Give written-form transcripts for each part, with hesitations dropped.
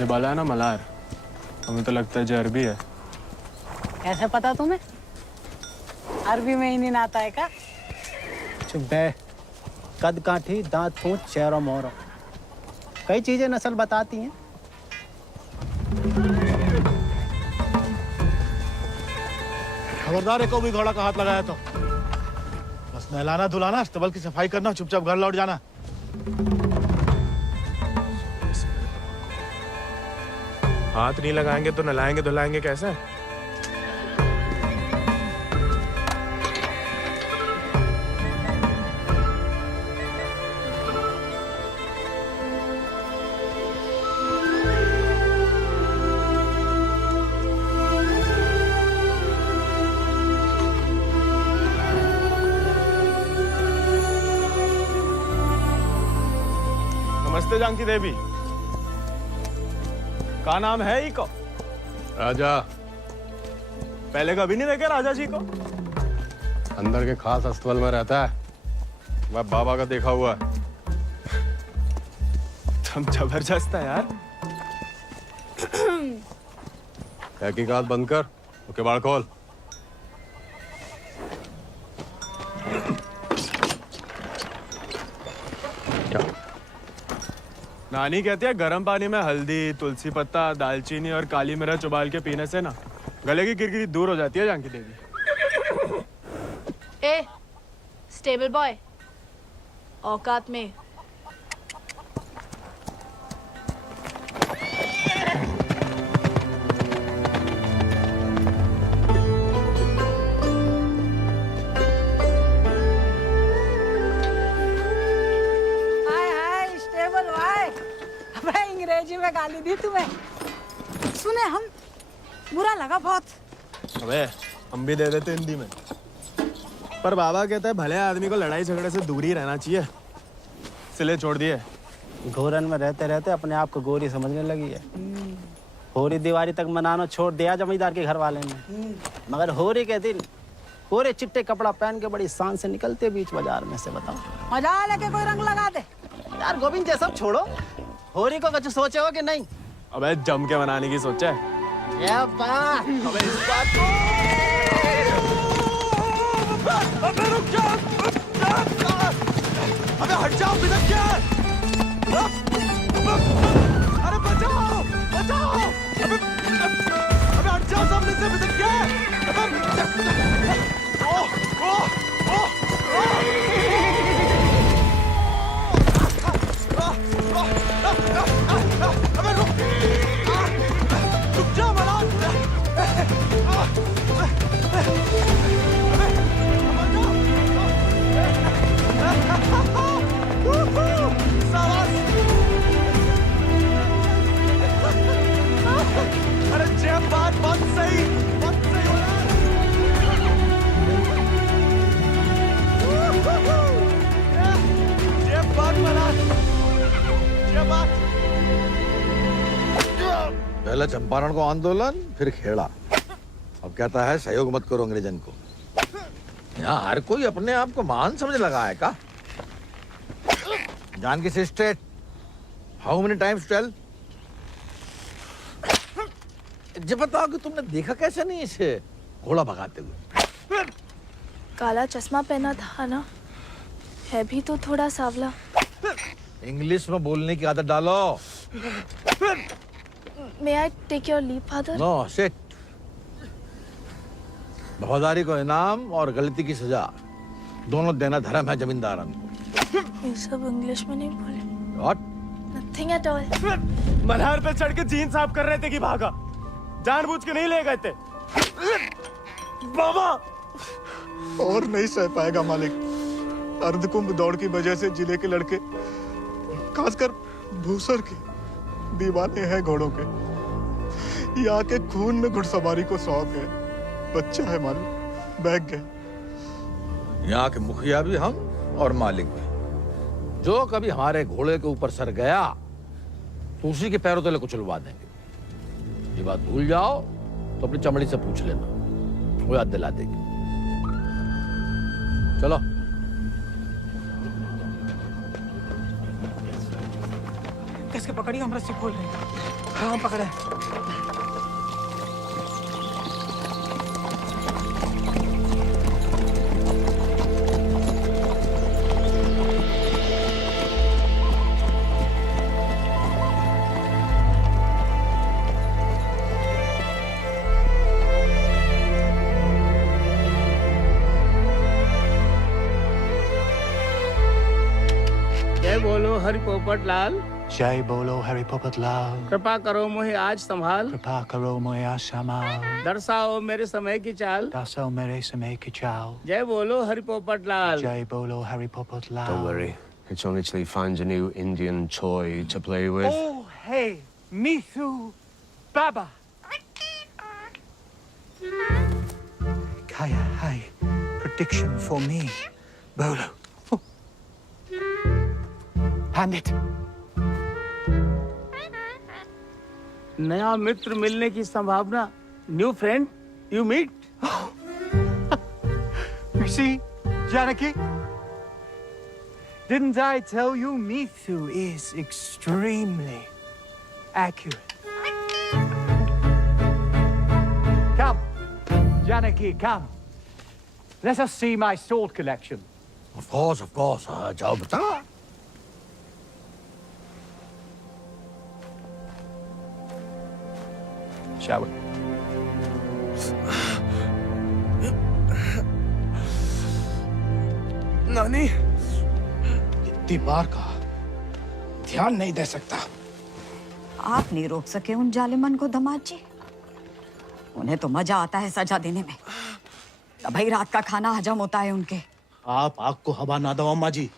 ये बाला है ना मलार, हमें तो लगता है ये अरबी है। कैसे पता तुम्हें? अरबी में ही नहीं आता है का? चुप बे, कद काठी, दांत पूंछ, चेहरा मोहरा, कई चीजें नस्ल बताती हैं। खबरदार है को भी घोड़ा का हाथ लगाया तो बस नहलाना धुलाना, अस्तबल की सफाई करना, चुपचाप घर लौट जाना। हाथ नहीं लगाएंगे तो नहलाएंगे धुलाएंगे कैसे? नमस्ते जानकी देवी, का नाम है इको? राजा। पहले कभी नहीं देखे राजा जी को? अंदर के खास अस्तबल में रहता है, मैं बाबा का देखा हुआ है। तुम जबरदस्त है यार। तहकीकात बंद कर, तो किवाड़ खोल। नानी कहती है गर्म पानी में हल्दी, तुलसी पत्ता, दालचीनी और काली मिर्च उबाल के पीने से ना गले की किरकिरी दूर हो जाती है जानकी देवी। ए, स्टेबल बॉय, औकात में। अंग्रेजी में गाली दी तुम्हें, सुने हम, बुरा लगा बहुत। अबे हम भी दे देते हिंदी में, पर बाबा कहता है भले आदमी को लड़ाई झगड़े से दूर ही रहना चाहिए, सिले छोड़ दिए। घोरन में रहते रहते अपने आप को गोरी समझने लगी है। होरी दिवाली तक मनाना छोड़ दिया जमींदार के घर वाले ने, मगर होरी के दिन पूरे चिट्टे कपड़ा पहन के बड़ी शान से निकलते बीच बाजार में से। बताओ मजा लेके कोई रंग लगा दे यार। गोविंद ये सब छोड़ो, होरी को कुछ सोचे हो कि नहीं? अबे जम के मनाने की सोचा है। अबे इस बात को अबे रुक जा, अबे हट जाओ, बिदक क्या? अरे बचाओ, बचाओ, अबे हट जाओ सामने से, बिदक क्या? अबे रुक जा मलार। अरे जय बात सही जय बात मलार, जय बात। पहले चंपारण को आंदोलन, फिर खेड़ा, अब कहता है सहयोग मत करो अंग्रेजन को। यहाँ हर कोई अपने आप को महान समझ लगा है का? Janaki sister, how many times tell? जब बताओ कि तुमने देखा कैसे नहीं इसे घोड़ा भगाते हुए? काला चश्मा पहना था ना, है भी तो थोड़ा सावला। इंग्लिश में बोलने की आदत डालो। May I take your leave, father? No sit. वफादारी को इनाम और गलती की सजा दोनों देना धर्म है जमींदारन को। ये सब इंग्लिश में नहीं बोले। What? Nothing at all. Malhar पे चढ़ के जीन साफ कर रहे थे कि भागा, जानबूझ के नहीं ले गए थे। बाबा और नहीं सह पाएगा मालिक। अर्धकुंभ दौड़ की वजह से जिले के लड़के, खासकर भूसर के, दीवाने हैं घोड़ों के। यहाँ के खून में घुड़सवारी को शौक है। बच्चा है मालिक, बहक गए। यहाँ के मुखिया भी हम और मालिक भी। जो कभी हमारे घोड़े के ऊपर सर गया तो उसी के पैरों तले कुचलवा देंगे। ये बात भूल जाओ तो अपनी चमड़ी से पूछ लेना, वो याद दिला देगी। चलो। से पकड़िए, हम रस्सी खोल रहे हैं। हाँ, हम पकड़े। जय बोलो हरि पोपट लाल। जय बोलो हरि पोपट लाल। कृपा करो मुझे आज संभाल, कृपा करो मुझे आसमाल। दर्शाओ मेरे समय की चाल। दर्शाओ मेरे समय की चाल। जय बोलो हरि पोपट लाल। जय बोलो Hari Popat Lal. Don't worry. It's only till he finds a new Indian toy to play with. Oh, hey, Mithu Baba. Kaya, hi. Prediction for me. Bolo. Hand it. नया मित्र मिलने की संभावना। New friend you meet. You see, Janaki? Didn't I tell you Mithu is extremely accurate? Come, Janaki, come. Let us see my sword collection. Of course, of course. जाओ बता। Shall we? नानी, इतनी बार कहा, ध्यान नहीं दे सकता। आप नहीं रोक सके उन जालिमन को दमाद जी। उन्हें तो मजा आता है सजा देने में। तभी रात का खाना हजम होता है उनके। आप आग को हवा ना दो अम्मा जी।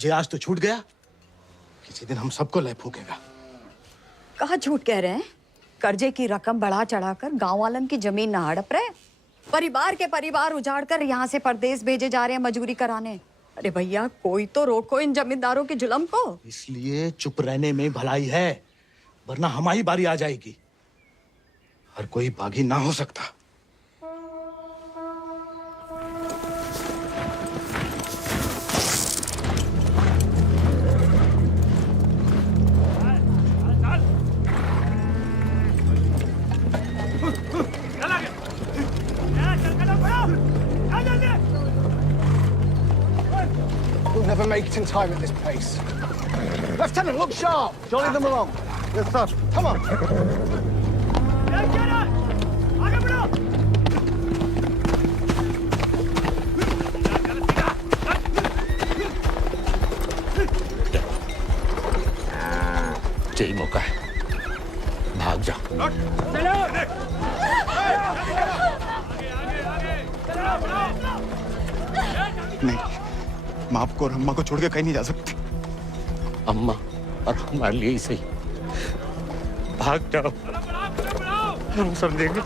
जे आज तो छूट गया, किसी दिन हम सबको ले फूकेगा। कहाँ झूठ कह रहे हैं? कर्जे की रकम बढ़ा चढ़ाकर गांव वालन की जमीन न हड़प रहे। परिवार के परिवार उजाड़ कर यहाँ से परदेश भेजे जा रहे हैं मजूरी कराने। अरे भैया, कोई तो रोको इन जमींदारों के जुल्म को। इसलिए चुप रहने में भलाई है, वरना हमारी बारी आ जाएगी। हर कोई बागी ना हो सकता। We'll never make it in time at this pace. Lieutenant, look sharp. Jolly them along. Yes, sir. Come on. यही मौका है, भाग जाओ। नहीं, मैं आपको और अम्मा को छोड़ के कहीं नहीं जा सकती। अम्मा और हमारे लिए ही सही, भाग जाओ। हम समझेंगे,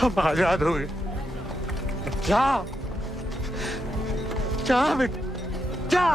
हम आजाद हो गए। जा, जा बेटा, जा।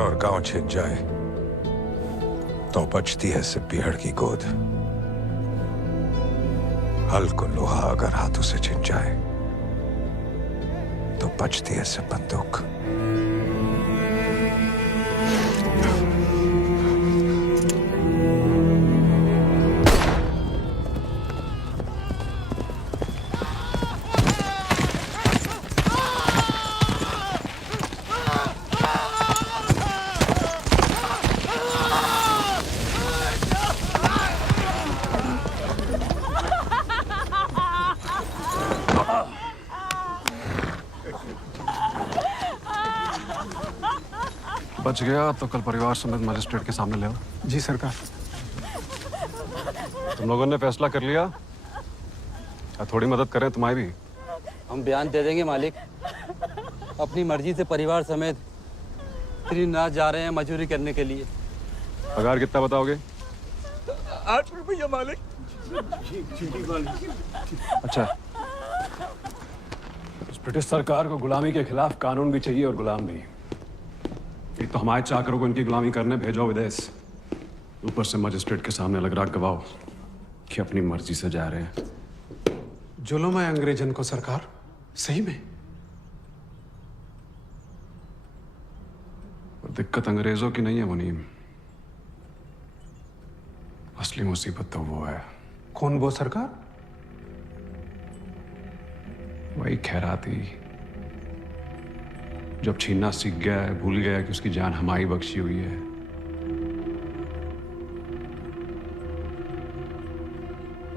और गांव छिन जाए तो बचती है सिर्फ पीहड़ की गोद। हल को लोहा अगर हाथों से छिन जाए तो बचती है सिर्फ बंदूक। बच गया तो कल परिवार समेत मजिस्ट्रेट के सामने ले आओ। जी सरकार। तुम लोगों ने फैसला कर लिया, थोड़ी मदद करें तुम्हारी भी। हम बयान दे देंगे मालिक। अपनी मर्जी से परिवार समेत त्रिनाथ जा रहे हैं मजदूरी करने के लिए। पगार कितना बताओगे? 8 रुपया मालिक। अच्छा, इस ब्रिटिश सरकार को गुलामी के खिलाफ कानून भी चाहिए और गुलाम भी। एक तो हमारे चाकरों को इनकी गुलामी करने भेजो विदेश, ऊपर से मजिस्ट्रेट के सामने लग रहा गवाह कि अपनी मर्जी से जा रहे हैं। जुल्म है अंग्रेजन को सरकार, सही में। और दिक्कत अंग्रेजों की नहीं है मुनीम, असली मुसीबत तो वो है। कौन वो सरकार? वही खैराती, जब छीनना सीख गया है, भूल गया कि उसकी जान हमारी बख्शी हुई है।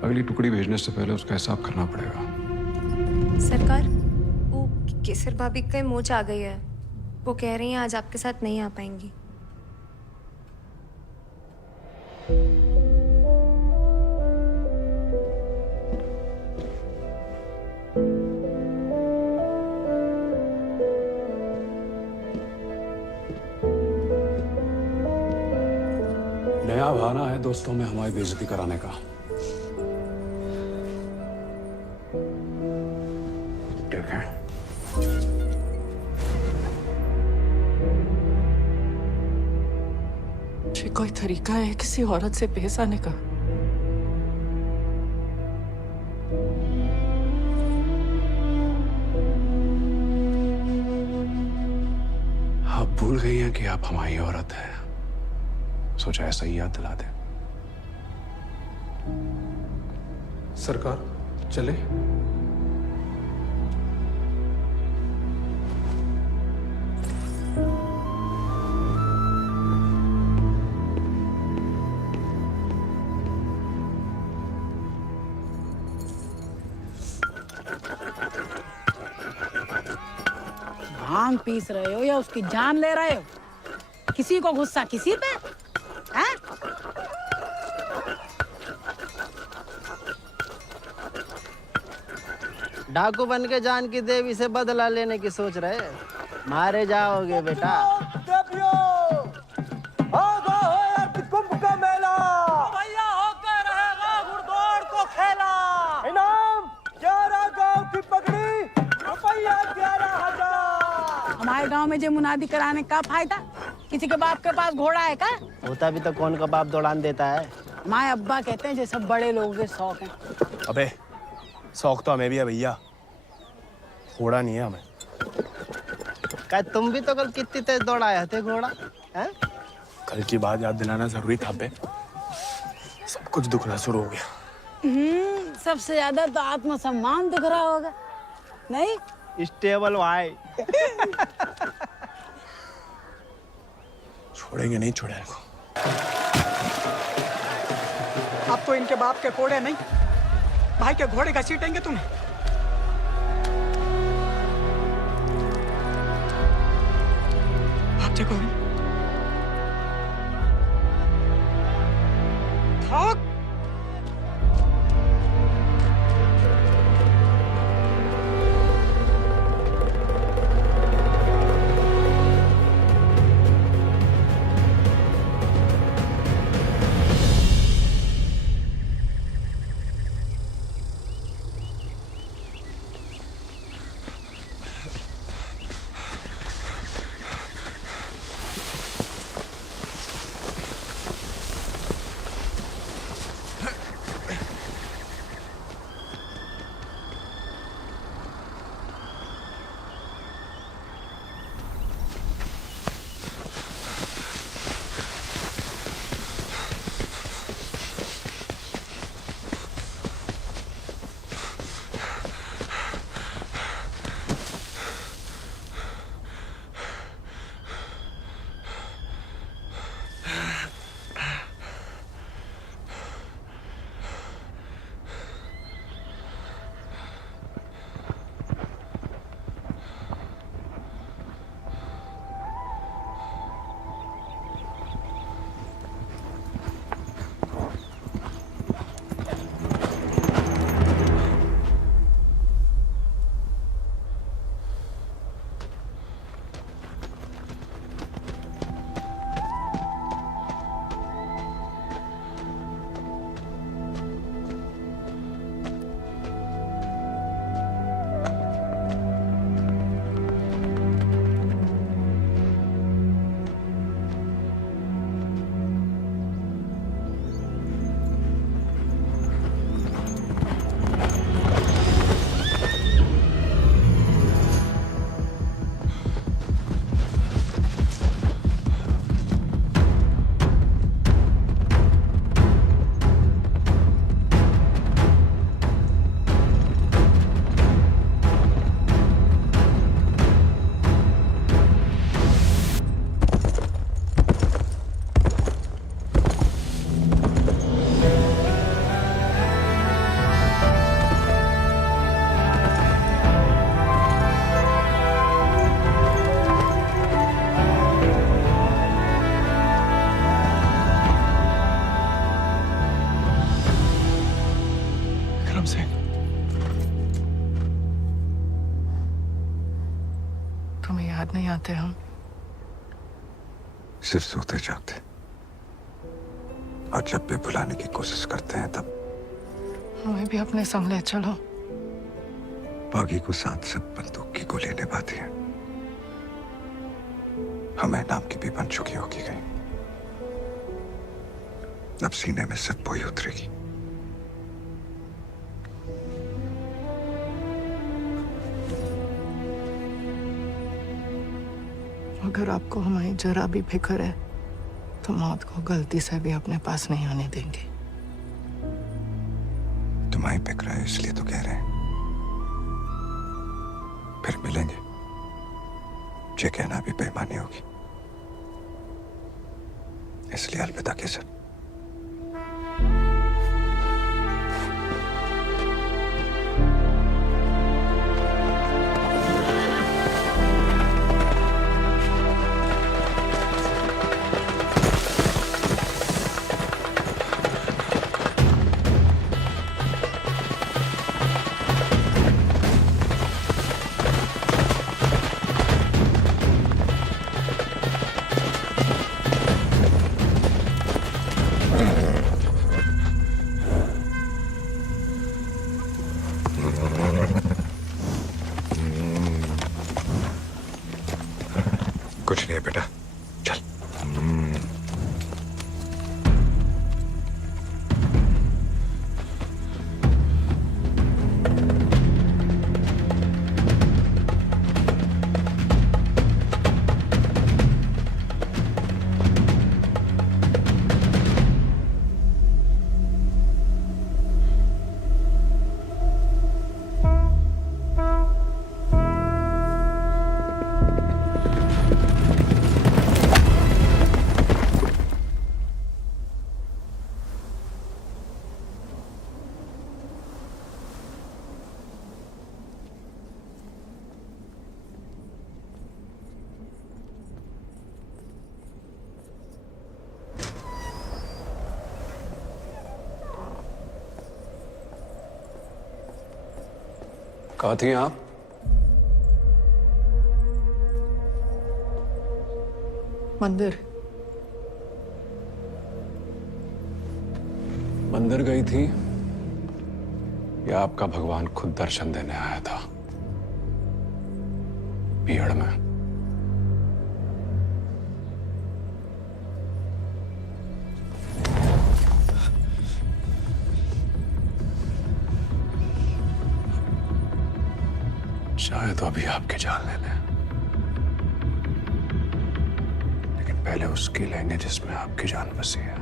अगली टुकड़ी भेजने से पहले उसका हिसाब करना पड़ेगा। सरकार, वो केसर भाभी का मोच आ गई है। वो कह रही हैं आज आपके साथ नहीं आ पाएंगी। नया बहाना है दोस्तों में हमारी बेइज्जती कराने का। ठीक है, ये कोई तरीका है किसी औरत से पेश आने का? आप भूल गई हैं कि आप हमारी औरत है, सोचा ऐसा ही याद दिला दे। सरकार चले? भांग पीस रहे हो या उसकी जान ले रहे हो? किसी को गुस्सा किसी पे है? डाकू बन के जान की देवी से बदला लेने की सोच रहे, मारे जाओगे बेटा। कुंभ का मेला भैया होकर रहेगा घुड़दौड़ को खेला। इनाम 11 गांव की पगड़ी, रुपया 11,000। हमारे गांव में जो मुनादी कराने का फायदा? किसी के बाप के पास घोड़ा है का? होता भी तो कौन का बाप दौड़ान देता है। हमारे अब्बा कहते हैं जैसे बड़े लोगों के शौक हैं। अबे शौक तो हमें भी है भैया, घोड़ा नहीं है हमें। क्या तुम भी तो कल कितनी तेज दौड़ाए थे घोड़ा है? कल की बात याद दिलाना जरूरी था बे, सब कुछ दुखना शुरू हो गया। सबसे ज्यादा तो आत्मसम्मान दुख रहा होगा, नहीं? स्टेबल भाई। छोड़ेंगे नहीं छोड़े इनको। अब तो इनके बाप के कोड़े नहीं, भाई के घोड़े घसीटेंगे तुम्हें। भाग जा गोविंद। भाग। जाते हम? सिर्फ सोते जागते, और जब भी बुलाने की कोशिश करते हैं तब हमें भी अपने संग ले चलो। बागी को साथ सब बंदूक की गोली निभाती है, हमें नाम की भी बन चुकी होगी कहीं। अब सीने में सिर्फ वही उतरेगी। अगर आपको हमारी जरा भी फिक्र है तो मौत को गलती से भी अपने पास नहीं आने देंगे। तुम्हारी फिक्र है इसलिए तो कह रहे हैं। फिर मिलेंगे, ये कहना भी बेईमानी होगी, इसलिए अलविदा केसर। कुछ नहीं है बेटा, चल। कहाँ थी आप? मंदिर। मंदिर गई थी या आपका भगवान खुद दर्शन देने आया था पीहड़ में? शायद तो अभी आपकी जान ले लें, लेकिन पहले उसकी लेंगे जिसमें आपकी जान बसी है।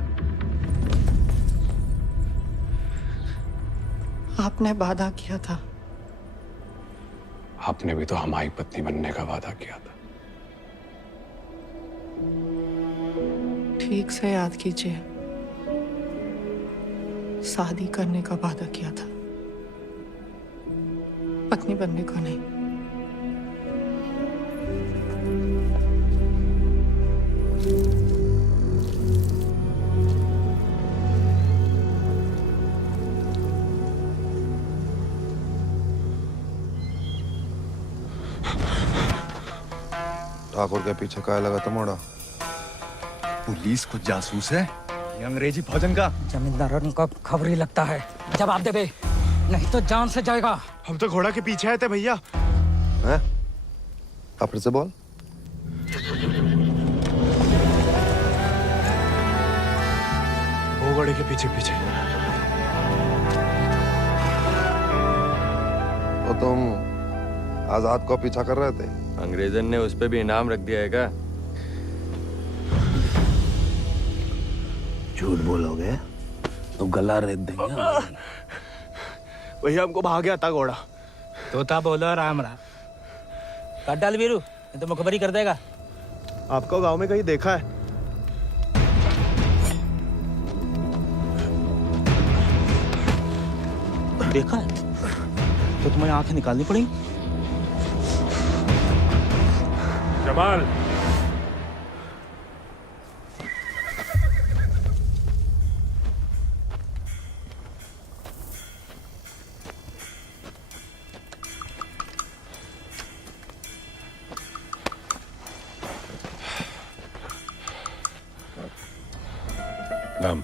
आपने वादा किया था। आपने भी तो हमारी पत्नी बनने का वादा किया था। ठीक से याद कीजिए, शादी करने का वादा किया था, पत्नी बनने का नहीं। ठाकुर के पीछे काय लगा था मोड़ा? पुलिस को जासूस है ये अंग्रेजी भोजन का। जमींदार को खबर ही लगता है, जवाब दे बे, नहीं तो जान से जाएगा। हम तो घोड़ा के पीछे आए थे भैया। हैं? आप फिर से बोल। वो घोड़े के पीछे पीछे। तो तुम आजाद को पीछा कर रहे थे? अंग्रेजन ने उस पे भी इनाम रख दिया है क्या? झूठ बोलोगे तो गला रेत देंगे। भैया हमको भाग गया था घोड़ा। तोता बोलो राम राम। काट डाल वीरू, नहीं तो मुखबरी कर देगा। आपको गांव में कहीं देखा है? देखा है तो तुम्हें आंखें निकालनी पड़ेंगी। जमाल, नाम?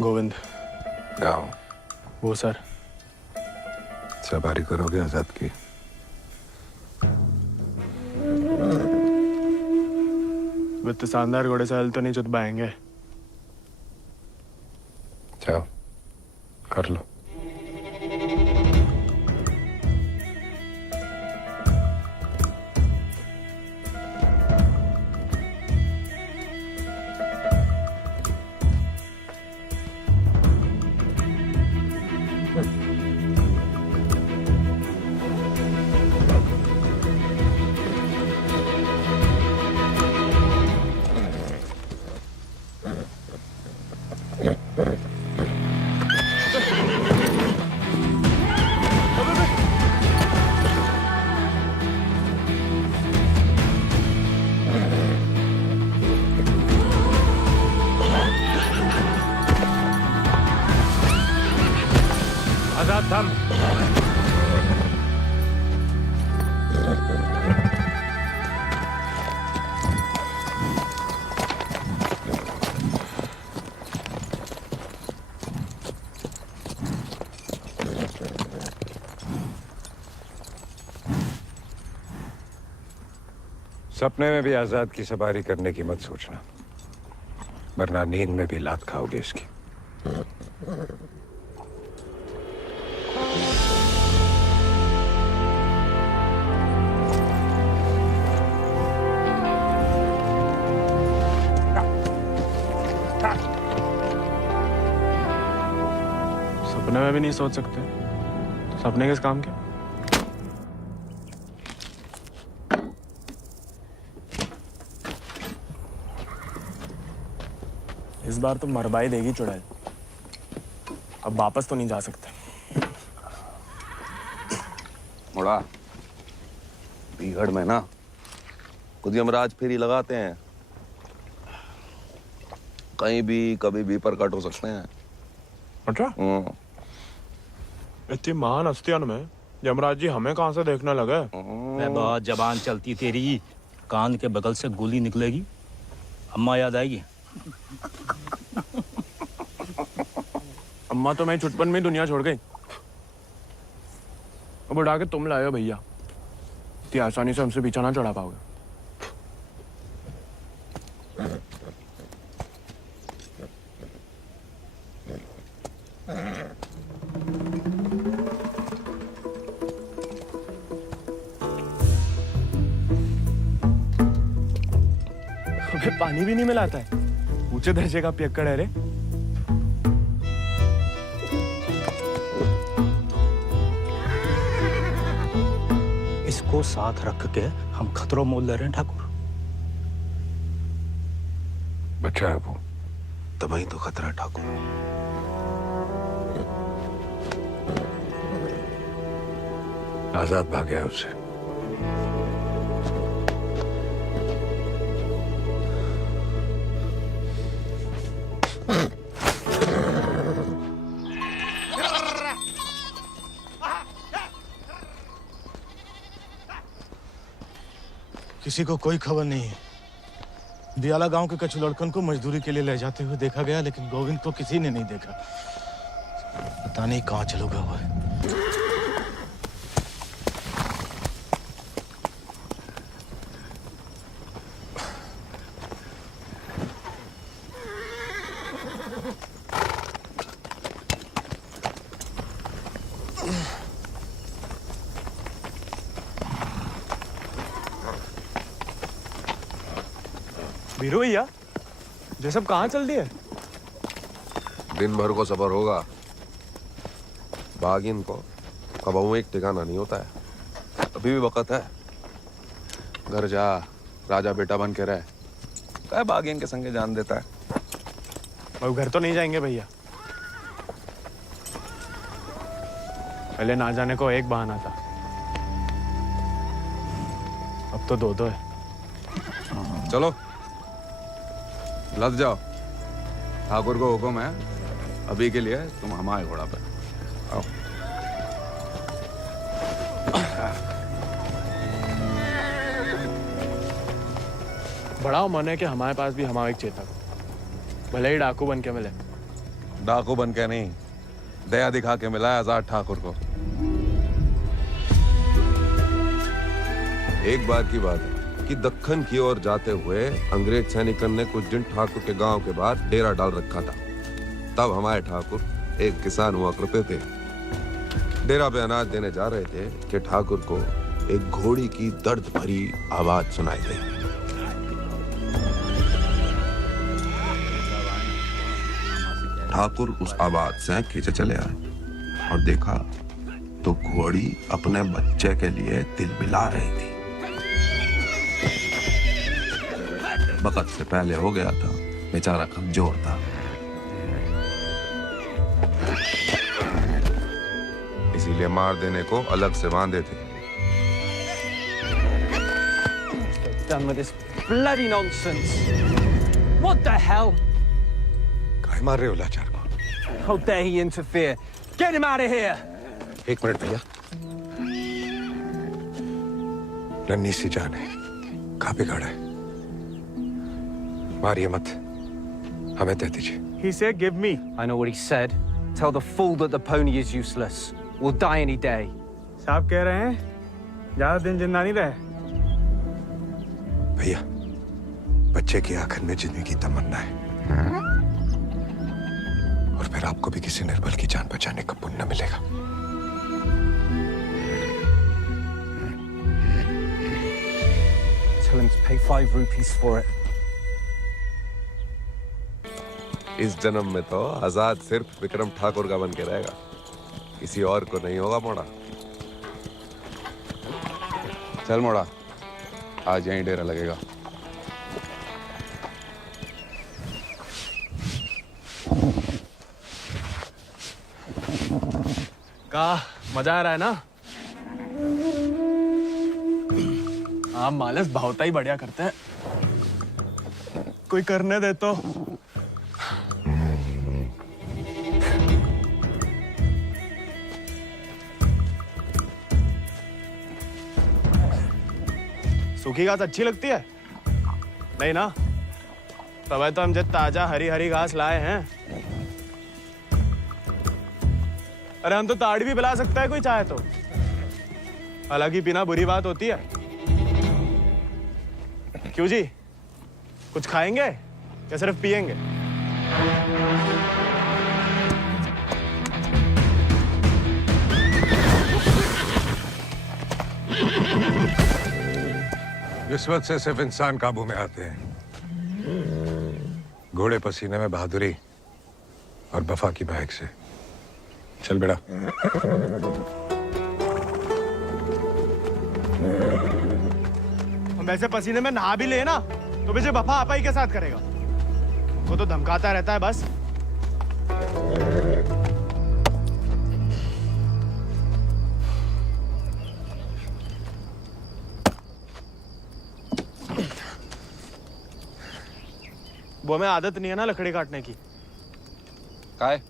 गोविंद। गाँव? वो सर। सवारी करोगे आजाद की? वित्त शानदार घोड़े से हल तो नहीं चुत पाएंगे। जाओ कर लो। आजाद थम। सपने में भी आजाद की सवारी करने की मत सोचना, वरना नींद में भी लात खाओगे इसकी। सपने में भी नहीं सोच सकते तो सपने किस काम के? इस बार तो मरवाई देगी चुड़ैल। अब वापस तो नहीं जा सकते। मुड़ा बीहड़ में ना खुद यमराज फेरी लगाते हैं, कहीं भी कभी भी प्रकट हो सकते हैं। अच्छा? इतनी महान हस्तियों में यमराज जी हमें कहाँ से देखने लगे? मैं बहुत जबान चलती तेरी, कान के बगल से गोली निकलेगी, अम्मा याद आएगी। अम्मा तो मैं छुटपन में ही दुनिया छोड़ गई। अब उड़ा के तुम लाए हो भैया, इतनी आसानी से हमसे पीछा ना चढ़ा पाओगे। हमें पानी भी नहीं मिलाता है, ऊंचे दर्जे का पियक्कड़ है रे। इसको साथ रख के हम खतरों मोल ले रहे हैं ठाकुर। बच्चा है वो, तभी तो खतरा है ठाकुर। आजाद भाग गया उससे। किसी को कोई खबर नहीं है। दियाला गांव के कुछ लड़कन को मजदूरी के लिए ले जाते हुए देखा गया, लेकिन गोविंद को किसी ने नहीं देखा। पता नहीं कहाँ चलो गया हुआ है। वीरू भैया, ये सब कहाँ चल दिए? दिन भर को सफर होगा, बागिन को कबाऊ एक ठिकाना नहीं होता है। अभी भी वक्त है, घर जा, राजा बेटा बन के रह। क्या बागिन के संगे जान देता है। अब घर तो नहीं जाएंगे भैया। पहले ना जाने को एक बहाना था, अब तो दो है। चलो लद जाओ, ठाकुर को हुक्म है, अभी के लिए तुम हमारे घोड़ा पर आओ। बड़ा मन है कि हमारे पास भी हमारा एक चेतक। भले ही डाकू बन के मिले। डाकू बन के नहीं, दया दिखा के मिला है आजाद ठाकुर को। एक बार की बात है कि दक्कन की ओर जाते हुए अंग्रेज सैनिकों ने कुछ दिन ठाकुर के गांव के बाहर डेरा डाल रखा था। तब हमारे ठाकुर एक किसान हुआ करते थे। डेरा पे अनाज देने जा रहे थे कि ठाकुर को एक घोड़ी की दर्द भरी आवाज सुनाई दी। ठाकुर उस आवाज से खींचे चले आए और देखा तो घोड़ी अपने बच्चे के लिए तिल मिला रही थी। वक्त से पहले हो गया था, बेचारा कमजोर था। इसीलिए मार देने को अलग से बांधे थे। Done with this bloody nonsense. What the hell? काय मार रहे हो लाचार को? How dare he interfere? Get him out of here! एक मिनट भैया। नन्ही सी जान है, कहाँ पे खड़ा है? मारिए मत, हमें दे दीजिए। He said, "Give me." I know what he said. Tell the fool that the pony is useless. We'll die any day. साहब कह रहे हैं, ज्यादा दिन जिंदा नहीं रहे। भैया, बच्चे की आखिर में जीने की तमन्ना है, और फिर आपको भी किसी निर्बल की जान बचाने का पुण्य मिलेगा। Tell him to pay 5 rupees for it. इस जन्म में तो आजाद सिर्फ विक्रम ठाकुर का बन के रहेगा, किसी और को नहीं होगा मोड़ा। चल मोड़ा, आज यहीं डेरा लगेगा। का मजा आ रहा है ना? आप मालस भावता ही बढ़िया करते हैं। कोई करने दे तो। सूखी घास अच्छी लगती है? नहीं ना? तब तो हम जब ताजा हरी हरी घास लाए हैं। अरे हम तो ताड़ी भी पिला सकता है कोई चाहे तो। हालांकि पीना बुरी बात होती है। क्यों जी? कुछ खाएंगे या सिर्फ पिएंगे? किस्मत से सिर्फ इंसान काबू में आते हैं। घोड़े पसीने में बहादुरी और वफा की महक से। चल बेटा। हम वैसे पसीने में नहा भी ले ना तो मुझे वफा आपा ही के साथ करेगा। वो तो धमकाता रहता है बस। वो हमें आदत नहीं है ना लकड़ी काटने की। काय?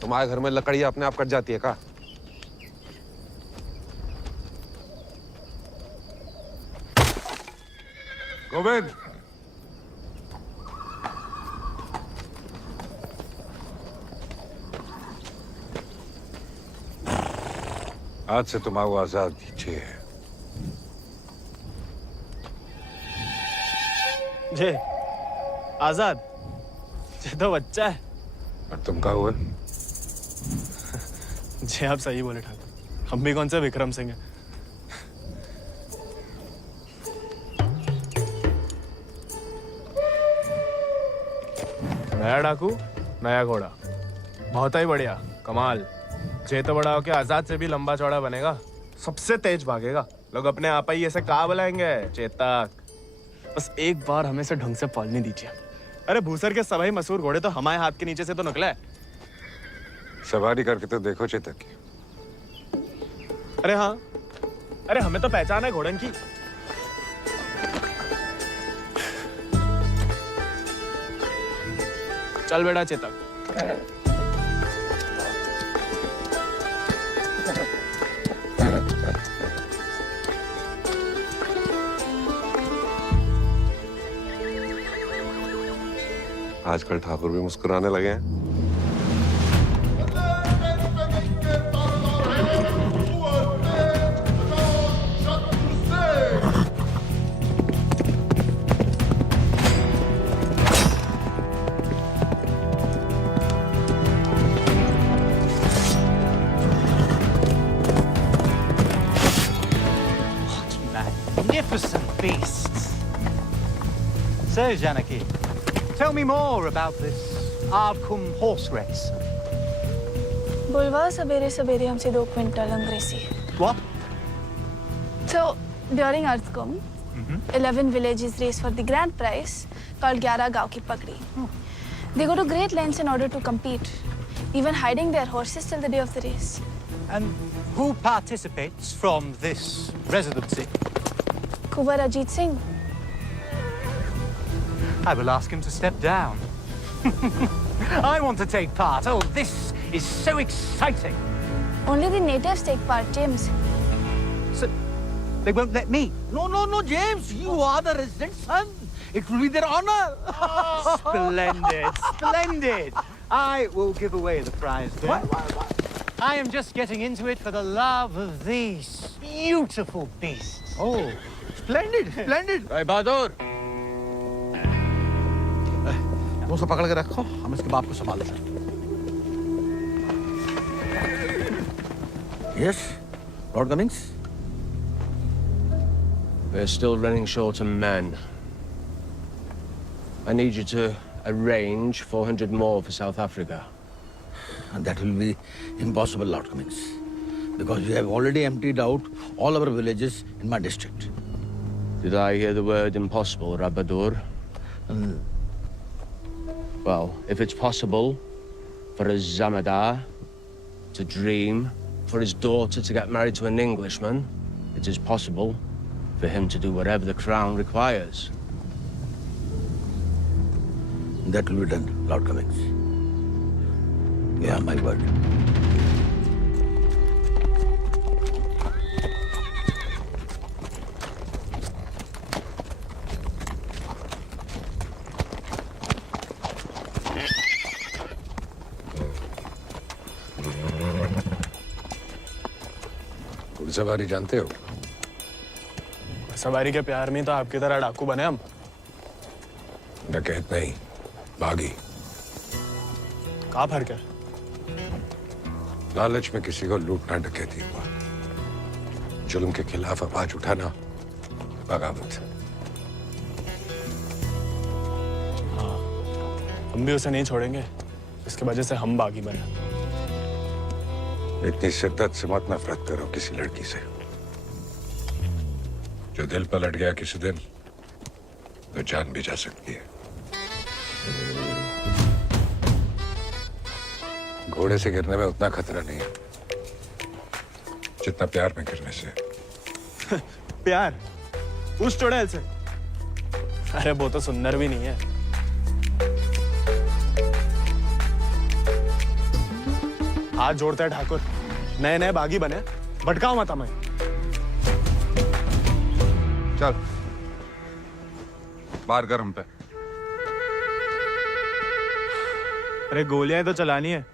तुम्हारे घर में लकड़ी अपने आप कट जाती है का? गोविंद, आज से तुम्हारा आजाद दीजिए है। जे आजाद, ये तो बच्चा है। और तुम क्या हुए? जी आप सही बोले ठाकुर, हम भी कौन से विक्रम सिंह हैं। नया डाकू, नया घोड़ा, बहुत ही बढ़िया, कमाल। जे तो बड़ा होके आजाद से भी लंबा चौड़ा बनेगा, सबसे तेज भागेगा। लोग अपने आप ही ऐसे कहा बुलाएंगे, चेतक। बस एक बार हमें से ढंग से पालने दीजिए। अरे भूसर के सभी मशहूर घोड़े तो हमारे हाथ के नीचे से तो निकले। सवारी करके तो देखो चेतक की। अरे हाँ, अरे हमें तो पहचान है घोड़न की। चल बेटा चेतक। आजकल ठाकुर भी मुस्कुराने लगे हैं। Magnificent beasts. So, Janaki, tell me more about this Ardcumbe horse race. बुलवा सवेरे सवेरे हमसे 2 क्विंटल अंग्रेजी. What? So, during Ardcumbe, 11 villages race for the grand prize called 11 गांव की पगड़ी. They go to great lengths in order to compete, even hiding their horses till the day of the race. And who participates from this residency? Kuwar Ajit Singh. I will ask him to step down. I want to take part. Oh, this is so exciting. Only the natives take part, James. So, they won't let me? No, James. You are the resident son. It will be their honor. Splendid. I will give away the prize then. I am just getting into it for the love of these beautiful beasts. Oh, splendid. भाई बहादुर, वो सब पकड़ के रखो, हम इसके बाप को संभाल लेंगे। Yes, Lord Cummings. We're still running short on men. I need you to arrange 400 more for South Africa. And that will be impossible, Lord Cummings, because you have already emptied out all our villages in my district. Did I hear the word impossible, Rabadur? Well, if it's possible for a Zamadar to dream, for his daughter to get married to an Englishman, it is possible for him to do whatever the crown requires. That will be done, Lord Cummings. You have my word. घुड़सवारी जानते हो? सवारी के प्यार में तो आपकी तरह डाकू बने हम। डकैत नहीं, बागी। कहाँ फर्क है? लालच में किसी को लूटना डकैती हुआ। जुल्म के खिलाफ आवाज उठाना बगावत। हाँ, हम भी उसे नहीं छोड़ेंगे, इसकी वजह से हम बागी बने। इतनी शिद्दत से मत नफरत करो किसी लड़की से। जो दिल पलट गया किसी दिन, तो जान भी जा सकती है। घोड़े से गिरने में उतना खतरा नहीं है जितना प्यार में गिरने से। प्यार? उस चुड़ैल से? अरे वो तो सुंदर भी नहीं है। हाथ जोड़ते हैं ठाकुर, नए नए बागी बने, भटकाओ मत हमें। चल बाहर गर्म पे। अरे गोलियां तो चलानी है,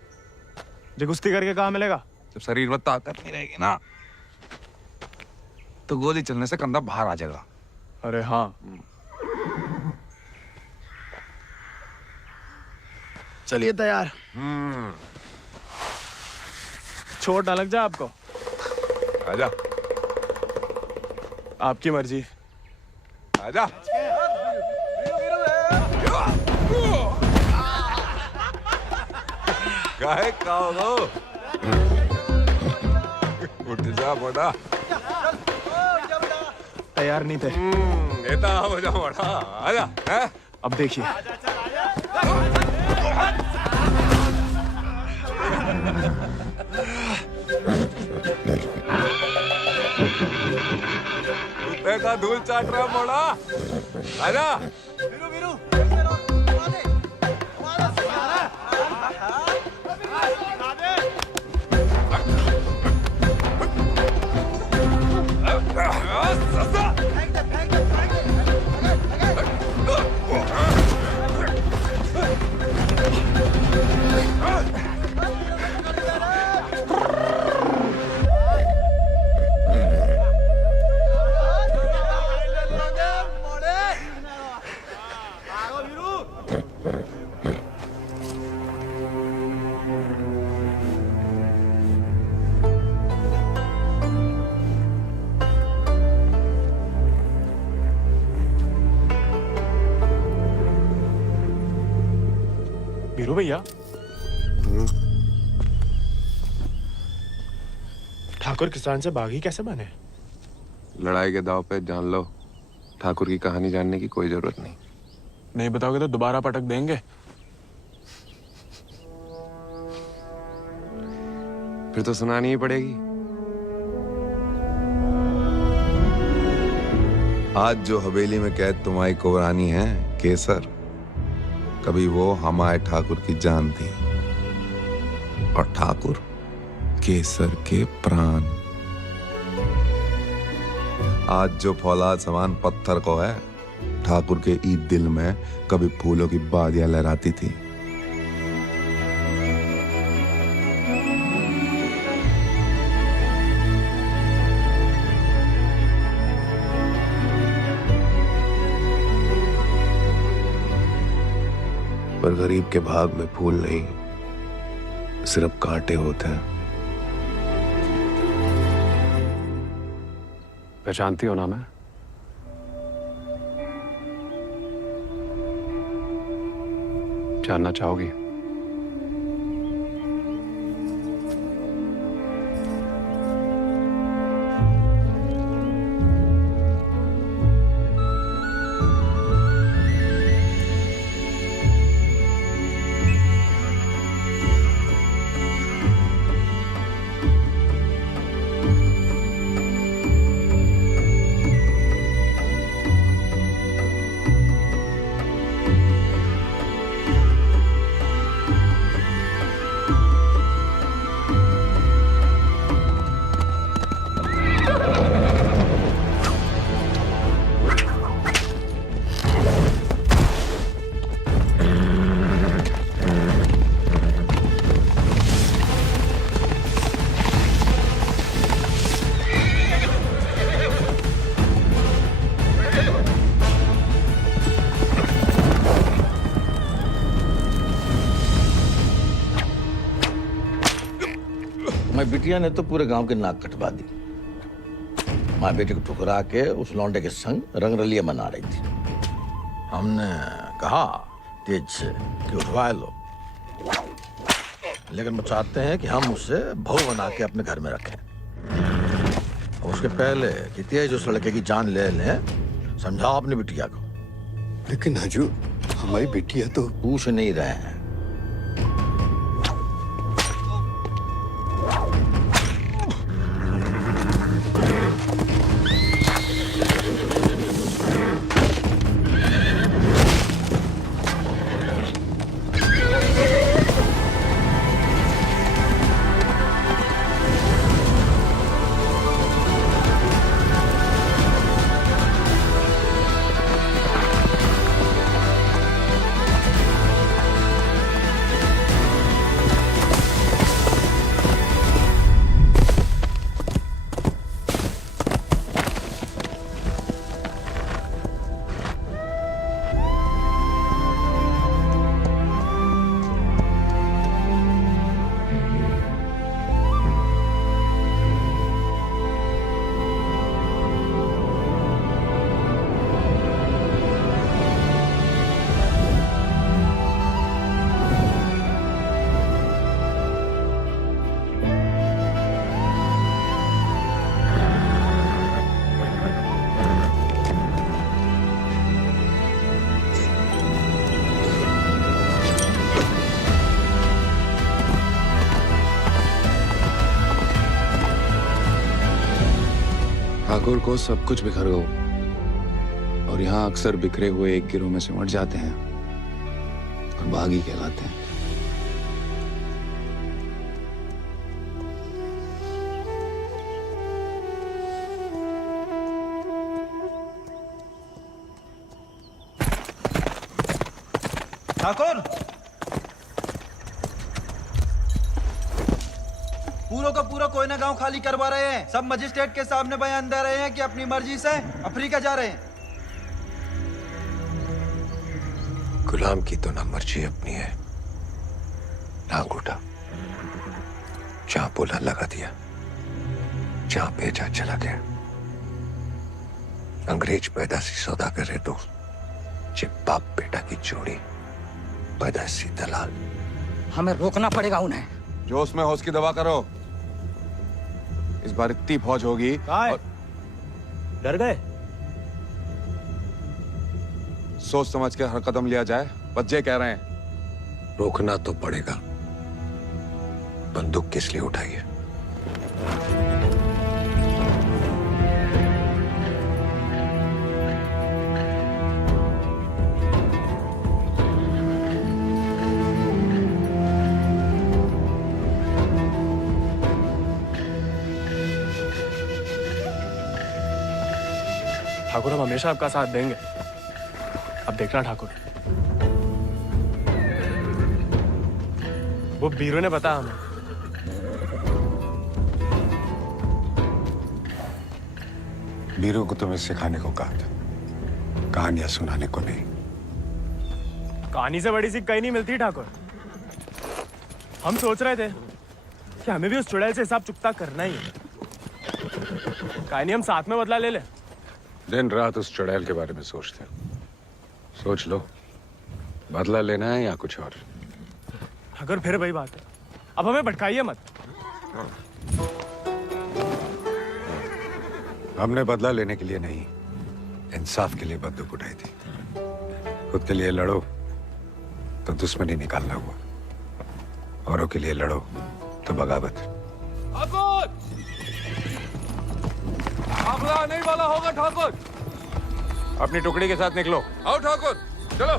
जो कुश्ती करके कहाँ मिलेगा? जब शरीर में ताकत नहीं रहेगी ना, तो गोली चलने से कंधा बाहर आ जाएगा। अरे हाँ, चलिए तैयार। चोट ना लग जाए आपको। आजा। आपकी मर्जी। आजा। काहे खाओ? उठ जा बड़ा। तैयार नहीं थे। नेता हो जा बड़ा। आजा। हैं? अब देखिए। कुत्ते का धूल चाट रहा बड़ा। आजा। बीरू भैया, ठाकुर किसान से बागी कैसे बने? लड़ाई के दाव पे जान लो, ठाकुर की कहानी जानने की कोई जरूरत नहीं। नहीं बताओगे तो दोबारा पटक देंगे। फिर तो सुनानी ही पड़ेगी। आज जो हवेली में कैद तुम्हारी कुबरानी है केसर, कभी वो हमारे ठाकुर की जान थी, और ठाकुर केसर के प्राण। आज जो फौलाद समान पत्थर को है, ठाकुर के ईद दिल में कभी फूलों की बादियां लहराती थी। पर गरीब के भाग में फूल नहीं, सिर्फ कांटे होते हैं। पहचानती हो ना मैं? जानना चाहोगी? मैं बिटिया ने तो पूरे गांव के नाक कटवा दी। माँ बेटे को ठुकरा के उस लौंडे के संग रंगरलिया मना रही थी। हमने कहा तेज से कि उठवा लो, लेकिन वो चाहते हैं कि हम उसे बहू बना के अपने घर में रखें। और उसके पहले कि तेज उस लड़के की जान ले लें, समझाओ अपनी बिटिया को। लेकिन हजूर, हमारी बिटिया तो पूछ नहीं रहे हैं। ठाकुर को सब कुछ बिखर गया, और यहाँ अक्सर बिखरे हुए एक गिरोह में सिमट जाते हैं और बागी कहलाते हैं। ठाकुर, पूरा का पूरा कोयना गांव खाली करवा रहे हैं। सब मजिस्ट्रेट के सामने बयान दे रहे हैं कि अपनी मर्जी से अफ्रीका जा रहे हैं। गुलाम की तो ना मर्जी अपनी है ना अंगूठा। जहां बोला लगा दिया, जहां भेजा चला गया। अंग्रेज पैदा सी सौदा कर रहे तो बाप बेटा की जोड़ी बदसी दलाल। हमें रोकना पड़ेगा उन्हें। जोश में होश की दवा करो। इस बार इतनी फौज होगी। और... डर गए? सोच समझ के हर कदम लिया जाए, बच्चे कह रहे हैं। रोकना तो पड़ेगा। बंदूक किस लिए उठाई है? ठाकुर, हम हमेशा आपका साथ देंगे। अब देखना ठाकुर, वो बीरू ने बताया हमें। बीरू को तुम्हें सिखाने को कहा था, कहानियां सुनाने को नहीं। कहानी से बड़ी सीख कहीं नहीं मिलती ठाकुर। हम सोच रहे थे कि हमें भी उस चुड़ैल से हिसाब चुकता करना ही है। कहानी हम साथ में बदला ले ले। दिन रात उस चुड़ैल के बारे में सोचते हो। सोच लो, बदला लेना है या कुछ और। अगर फिर वही बात है, अब हमें भटकाइए मत। हमने बदला लेने के लिए नहीं, इंसाफ के लिए बंदूक उठाई थी। खुद के लिए लड़ो तो दुश्मनी निकालना हुआ, औरों के लिए लड़ो तो बगावत। हमला नहीं वाला होगा ठाकुर। अपनी टुकड़ी के साथ निकलो। आओ ठाकुर, चलो।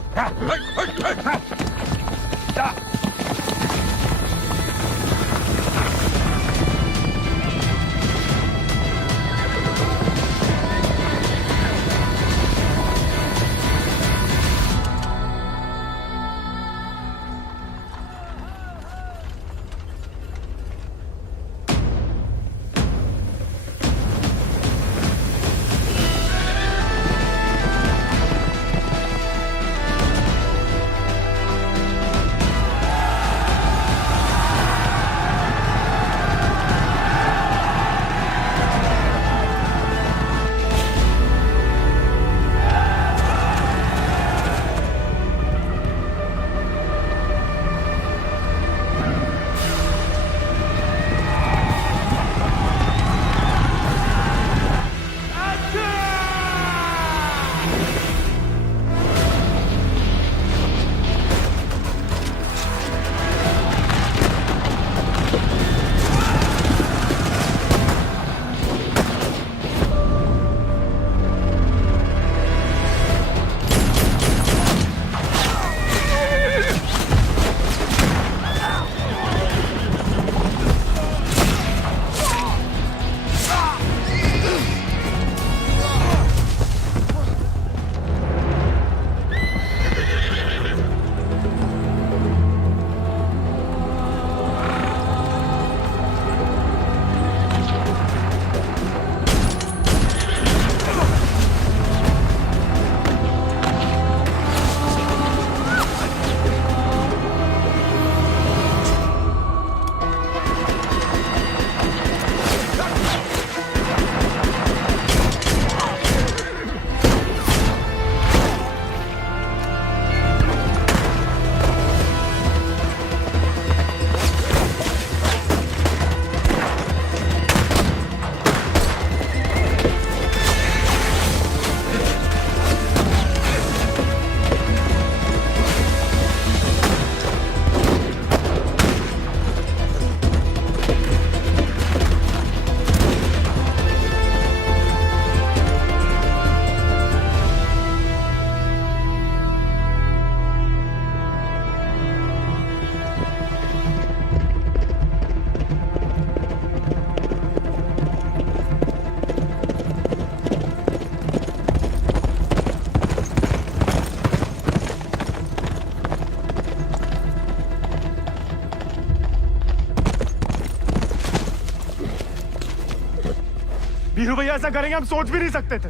बीरू भैया ऐसा करेंगे हम सोच भी नहीं सकते थे।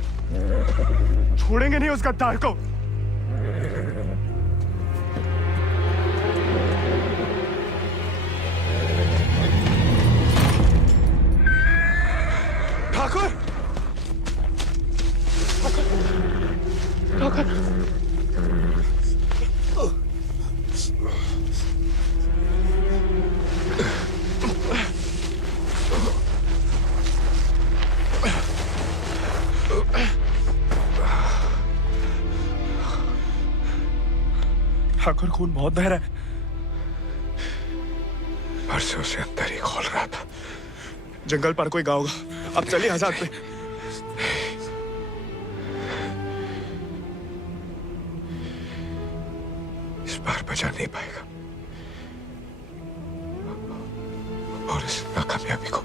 छोड़ेंगे नहीं उस गद्दार को। ठाकुर, ठाकुर, ठाकुर, खून बहुत बह रहा है। परसों से अंदर ही खोल रहा था। जंगल पर कोई गाँव होगा। अब चलिए आजाद पे। इस बार बचा नहीं पाएगा और इस नाकामयाबी को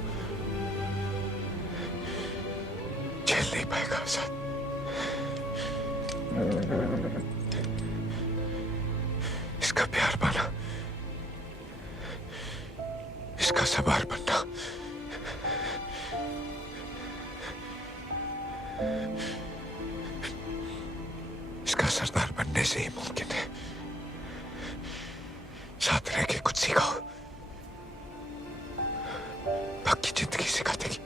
झेल नहीं पाएगा आजाद। इसका प्यार पाना, इसका सवार बनना, इसका सरदार बनने से ही मुमकिन है। साथ रह के कुछ सिखाओ, बाकी जिंदगी सिखा देगी।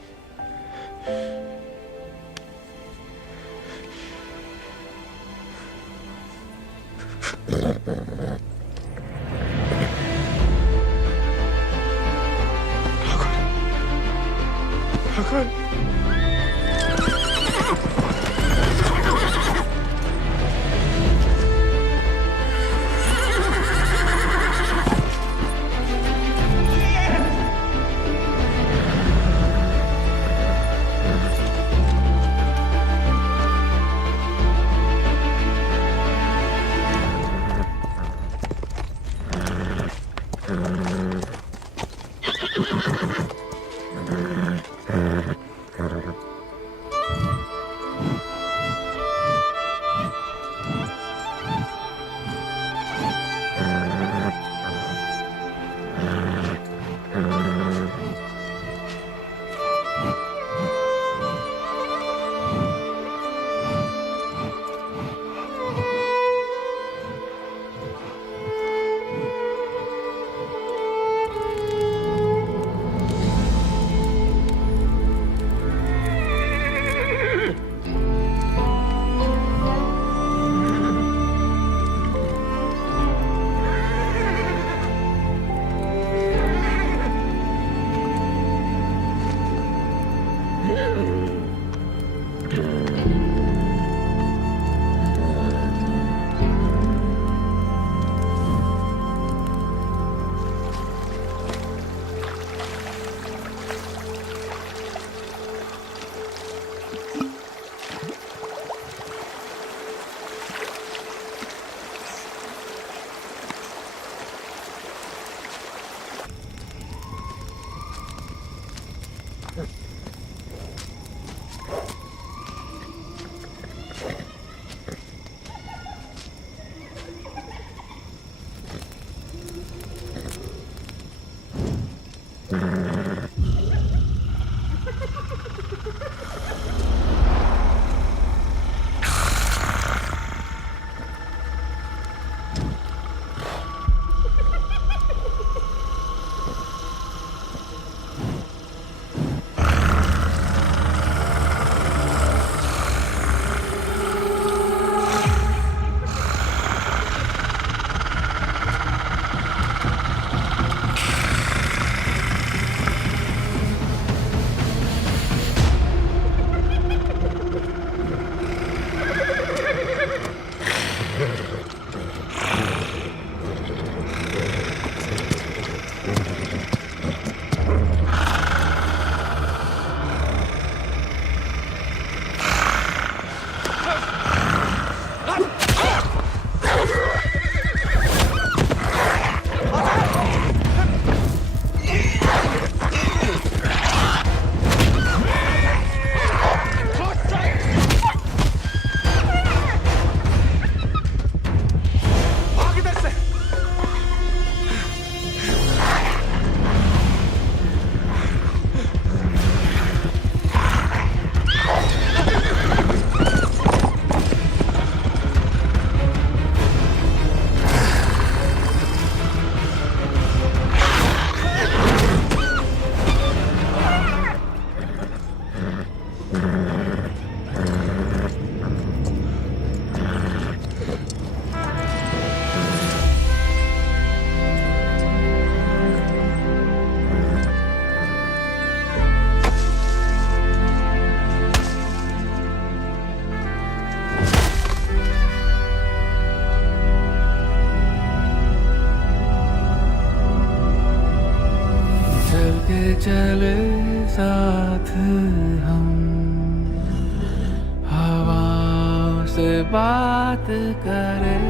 ठाकुर, चले साथ हम, हवा से बात करें,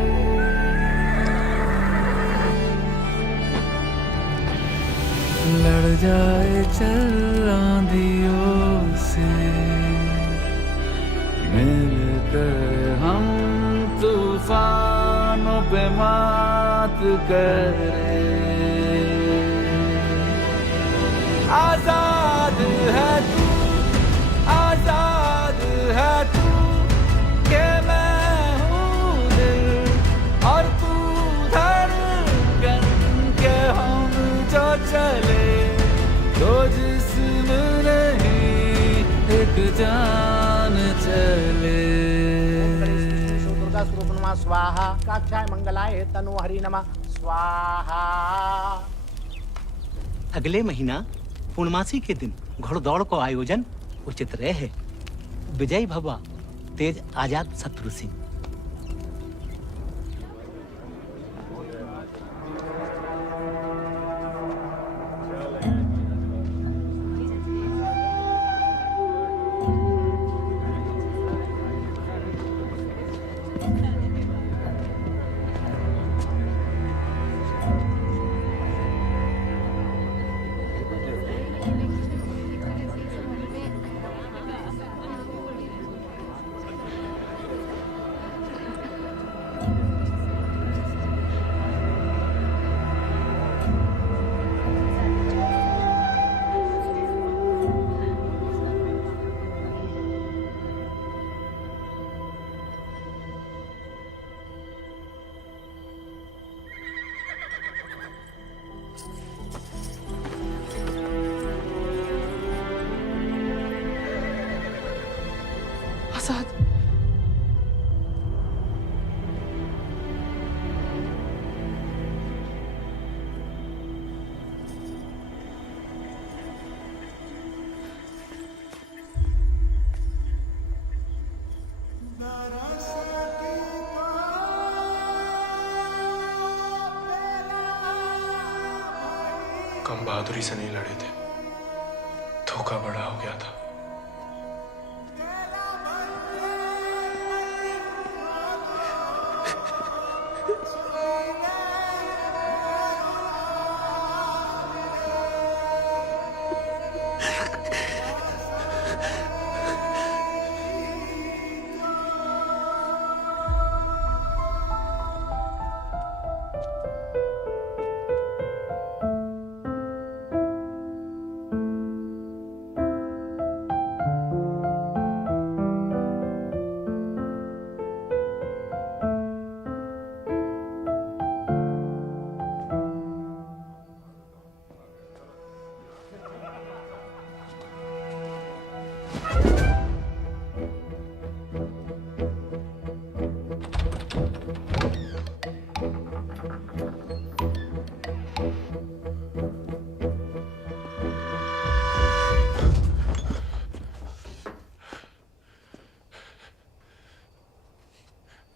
लड़ जाए चल आंधियों से, मिलकर हम तूफानों पे मात करें। आजाद है तू, आजाद है तू, के मैं हूँ दिल और तू धड़कन, के हम जो चले तो जिस्म नहीं एक जान चले। दुर्गा स्वरूप नमः स्वाहा, काक्षाय मंगलाय तनु हरि नमः स्वाहा। अगले महीना पूर्णमासी के दिन घोड़दौड़ को आयोजन उचित रहे है। विजयी भवा तेज आजाद शत्रु सिंह। आजाद, कम बहादुरी से नहीं लड़े थे, धोखा बड़ा हो गया था।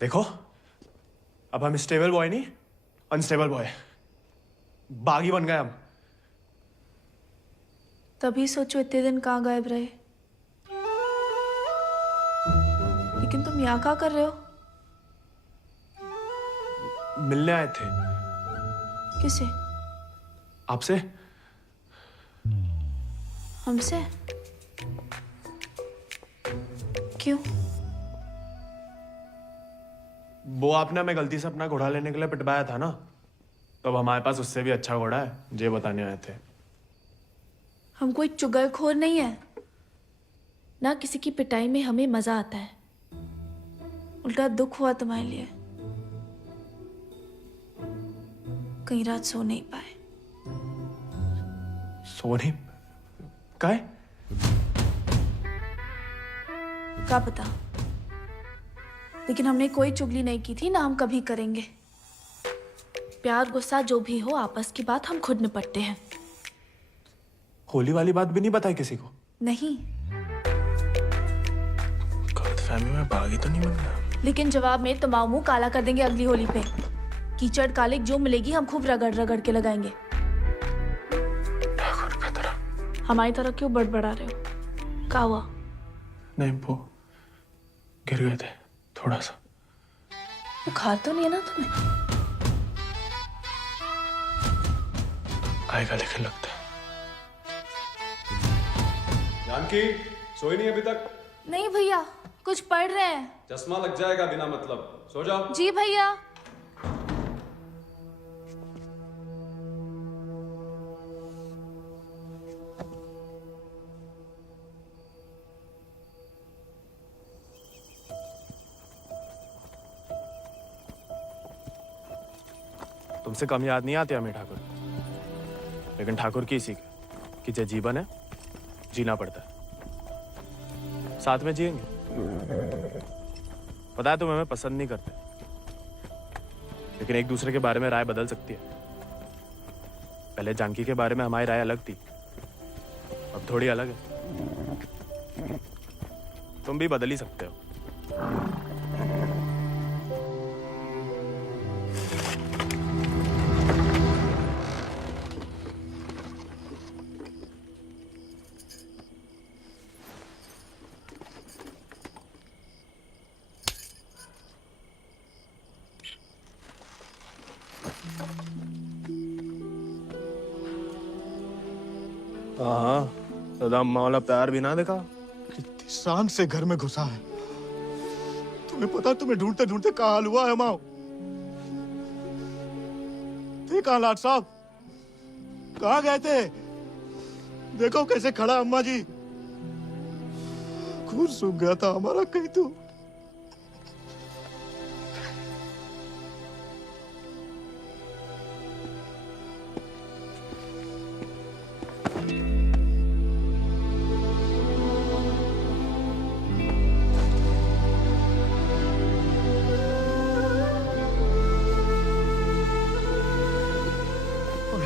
देखो, अब हम स्टेबल बॉय नहीं, अनस्टेबल बॉय, बागी बन गए हम। तभी सोचो इतने दिन कहाँ गायब रहे। लेकिन तुम यहाँ क्या कर रहे हो? मिलने आए थे। किसे? आपसे। हमसे? क्यों? वो आपने हमें गलती से अपना घोड़ा लेने के लिए पिटवाया था ना, तो अब हमारे पास उससे भी अच्छा घोड़ा है, ये बताने आए थे। हम कोई चुगलखोर नहीं है ना, किसी की पिटाई में हमें मजा आता है। उल्टा दुख हुआ तुम्हारे लिए, कई रात सो नहीं पाए। सो नहीं? काहे? क्या पता, लेकिन हमने कोई चुगली नहीं की थी ना, हम कभी करेंगे। प्यार गुस्सा जो भी हो, आपस की बात हम खुद निपटते हैं। होली वाली बात भी नहीं बताई किसी को? नहीं। गलतफहमी में बागी तो नहीं बन गया? लेकिन जवाब में तुम्हारा मुंह काला कर देंगे अगली होली पे। कीचड़ कालिक जो मिलेगी हम खूब रगड़ रगड़ के लगाएंगे। ठाकुर का तरह। हमारी तरह क्यों बड़बड़ा रहे हो? क्या हुआ? नहीं, वो गिर गए थे थोड़ा सा। बुखार तो नहीं है ना तुम्हें? आएगा लेकिन लगता है। जानकी सोई नहीं अभी तक? नहीं भैया, कुछ पढ़ रहे हैं। चश्मा लग जाएगा बिना मतलब, सो जाओ। जी भैया। तुमसे कम याद नहीं आती हमें ठाकुर, लेकिन ठाकुर की इसी कि जो जीवन है जीना पड़ता है, साथ में जिएंगे। पता है तुम हमें पसंद नहीं करते, लेकिन एक दूसरे के बारे में राय बदल सकती है। पहले जानकी के बारे में हमारी राय अलग थी, अब थोड़ी अलग है। तुम भी बदल ही सकते हो। हाँ, सदा मौला प्यार भी ना देखा। कितनी शान से घर में घुसा है। तुम्हें पता, तुम्हें ढूंढते ढूंढते कहाँ हाल हुआ है माओ। थे कहाँ लाट साहब? कहाँ गए थे? देखो कैसे खड़ा अम्मा जी। खून सूख गया था हमारा कहीं तो।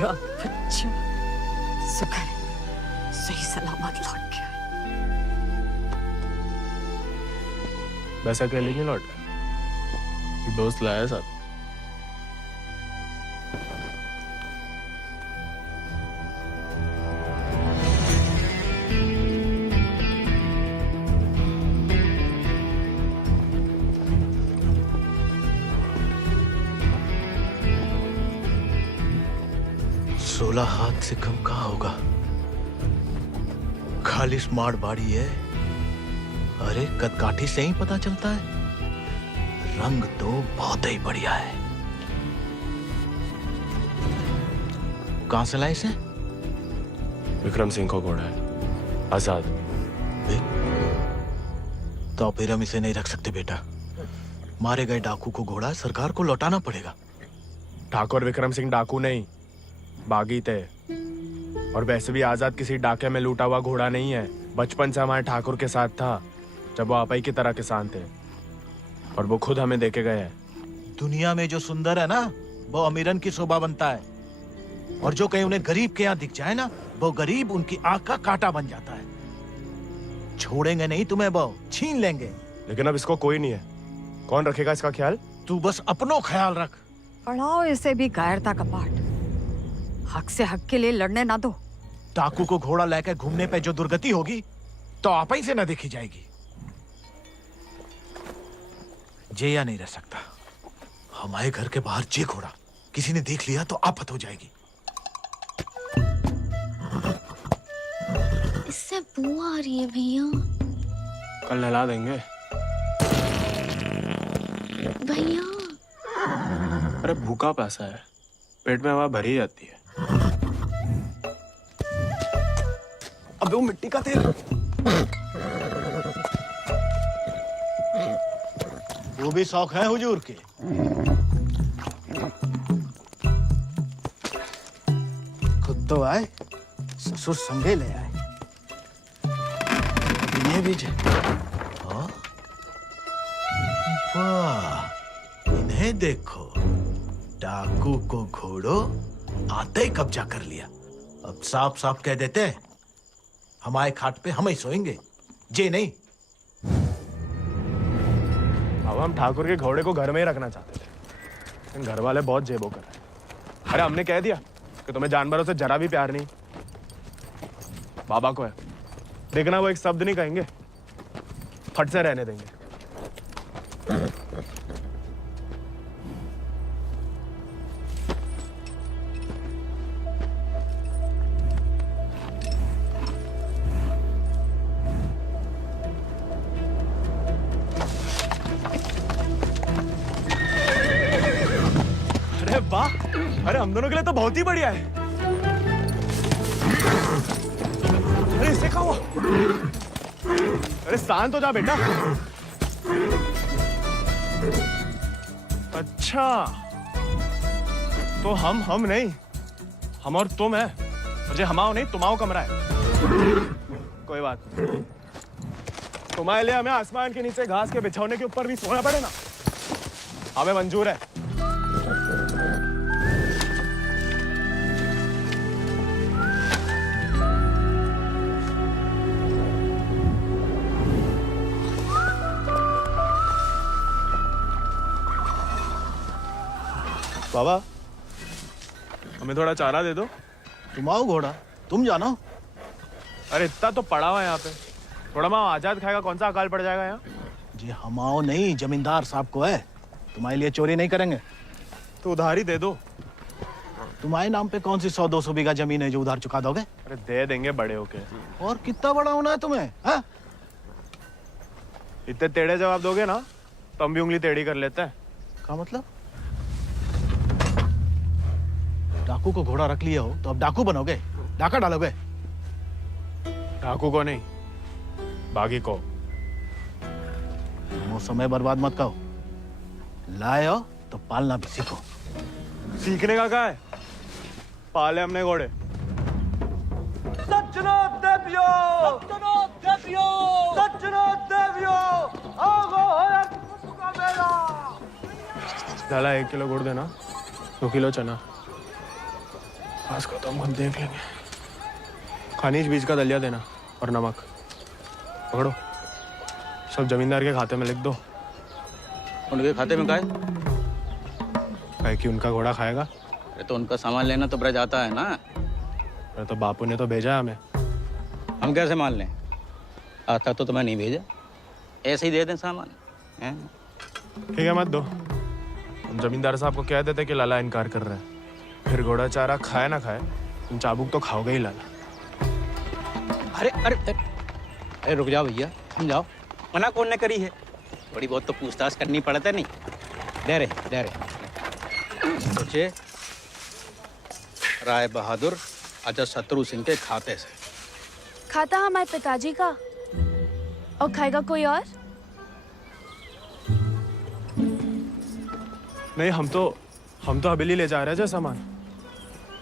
बच्चा शुक्र है, सही सलामत लौट गया। वैसा अकेले नहीं लौटा, एक दोस्त लाया है साथ। हाथ से कम कहाँ होगा? खाली स्मार्ट बॉडी है। अरे कदकाठी से ही पता चलता है, रंग तो बहुत ही बढ़िया है। कहां से लाए इसे? विक्रम सिंह को घोड़ा है, आजाद। तो फिर हम इसे नहीं रख सकते बेटा। मारे गए डाकू को घोड़ा सरकार को लौटाना पड़ेगा। ठाकुर विक्रम सिंह डाकू नहीं, बागी थे। और वैसे भी आजाद किसी डाके में लूटा हुआ घोड़ा नहीं है। बचपन से हमारे ठाकुर के साथ था, जब वो आपई की तरह किसान थे, और वो खुद हमें देके गए हैं। दुनिया में जो सुंदर है ना, वो अमीरन की शोभा बनता है, और जो कहीं उन्हें गरीब के यहाँ दिख जाए ना, वो गरीब उनकी आंख का कांटा बन जाता है। छोड़ेंगे नहीं तुम्हें, वो छीन लेंगे। लेकिन अब इसको कोई नहीं है, कौन रखेगा इसका ख्याल? तू बस अपनो ख्याल रख। पढ़ाओ इसे भी कायरता का पाठ। हक से हक के लिए लड़ने ना दो। डाकू को घोड़ा लेकर घूमने पे जो दुर्गति होगी, तो आप ही से न देखी जाएगी। जेया नहीं रह सकता। हमारे घर के बाहर जे घोड़ा किसी ने देख लिया तो आफत हो जाएगी। इससे बू आ रही है भैया। कल नहला देंगे भैया। अरे भूखा पैसा है, पेट में हवा भरी जाती है। अबे वो मिट्टी का तेल। वो भी शौक है हुजूर के। खुद तो आए, ससुर संगे ले आए। ये भी वाह, इन्हें देखो, डाकू को घोड़ो आते ही कब्जा कर लिया। अब साफ साफ कह देते हैं, हमारे खाट पे हम ही सोएंगे, जे नहीं। अब हम ठाकुर के घोड़े को घर में ही रखना चाहते थे, लेकिन घर वाले बहुत जेबो कर रहे हैं। अरे हमने कह दिया कि तुम्हें जानवरों से जरा भी प्यार नहीं। बाबा को है, देखना वो एक शब्द नहीं कहेंगे, फट से रहने देंगे। अरे वाह, अरे हम दोनों के लिए तो बहुत ही बढ़िया है। अरे इससे क्या हुआ? अरे शांत हो जा बेटा। अच्छा, तो हम नहीं, हम और तुम है, और जो हमाओ नहीं तुम्हाओ कमरा है। कोई बात नहीं। तुम्हारे लिए हमें आसमान के नीचे घास के बिछौने के ऊपर भी सोना पड़े ना, हमें मंजूर है। बाबा, हमें थोड़ा चारा दे दो। तुम आओ घोड़ा, तुम जानो। अरे इतना तो पड़ा हुआ है यहाँ पे, थोड़ा माँ आजाद खाएगा, कौन सा अकाल पड़ जाएगा यहाँ? जी हमाओ नहीं, जमींदार साहब को है, तुम्हारे लिए चोरी नहीं करेंगे। तो उधार ही दे दो। तुम्हारे नाम पे कौन सी 100-200 बीघा जमीन है जो उधार चुका दोगे? अरे दे देंगे बड़े होके। और कितना बड़ा होना है तुम्हें? हा? इतने टेढ़े जवाब दोगे ना तो हम भी उंगली टेढ़ी कर लेते हैं। क्या मतलब? डाकू को घोड़ा रख लिया हो तो अब डाकू बनोगे, डाका डालोगे? डाकू को नहीं, बागी को। वो समय बर्बाद मत करो, लाए हो तो पालना भी सीखो। सीखने का क्या है, पाले हमने घोड़े। सज्जनों देवियों, सज्जनों देवियों, सज्जनों देवियों, आगो है का मेला। डाला 1 किलो गुड़ देना, 2 किलो चना। आज को तो हम देख लेंगे। खनिज बीज का दलिया देना और नमक। पकड़ो, सब जमींदार के खाते में लिख दो। उनके खाते में का है? कि उनका घोड़ा खाएगा। अरे तो उनका सामान लेना तो ब्रज आता है ना। अरे तो बापू ने तो भेजा है हमें। हम कैसे मान लें? आता तो तुम्हें नहीं भेजा, ऐसे ही दे दें सामान। ठीक है, मत दो। हम जमींदार साहब को कह देते कि लाला इनकार कर रहा है, फिर घोड़ा चारा खाए ना खाए, तुम चाबुक तो खाओगे ही लाला। अरे अरे अरे रुक जाओ भैया, समझाओ। मना कौन ने करी है? थोड़ी बहुत तो पूछताछ करनी पड़ता नहीं। दे रहे सोचे राय बहादुर अजय शत्रु सिंह के खाते से। खाता हमारे पिताजी का, और खाएगा कोई और? नहीं, हम तो हवेली ले जा रहे हैं सामान।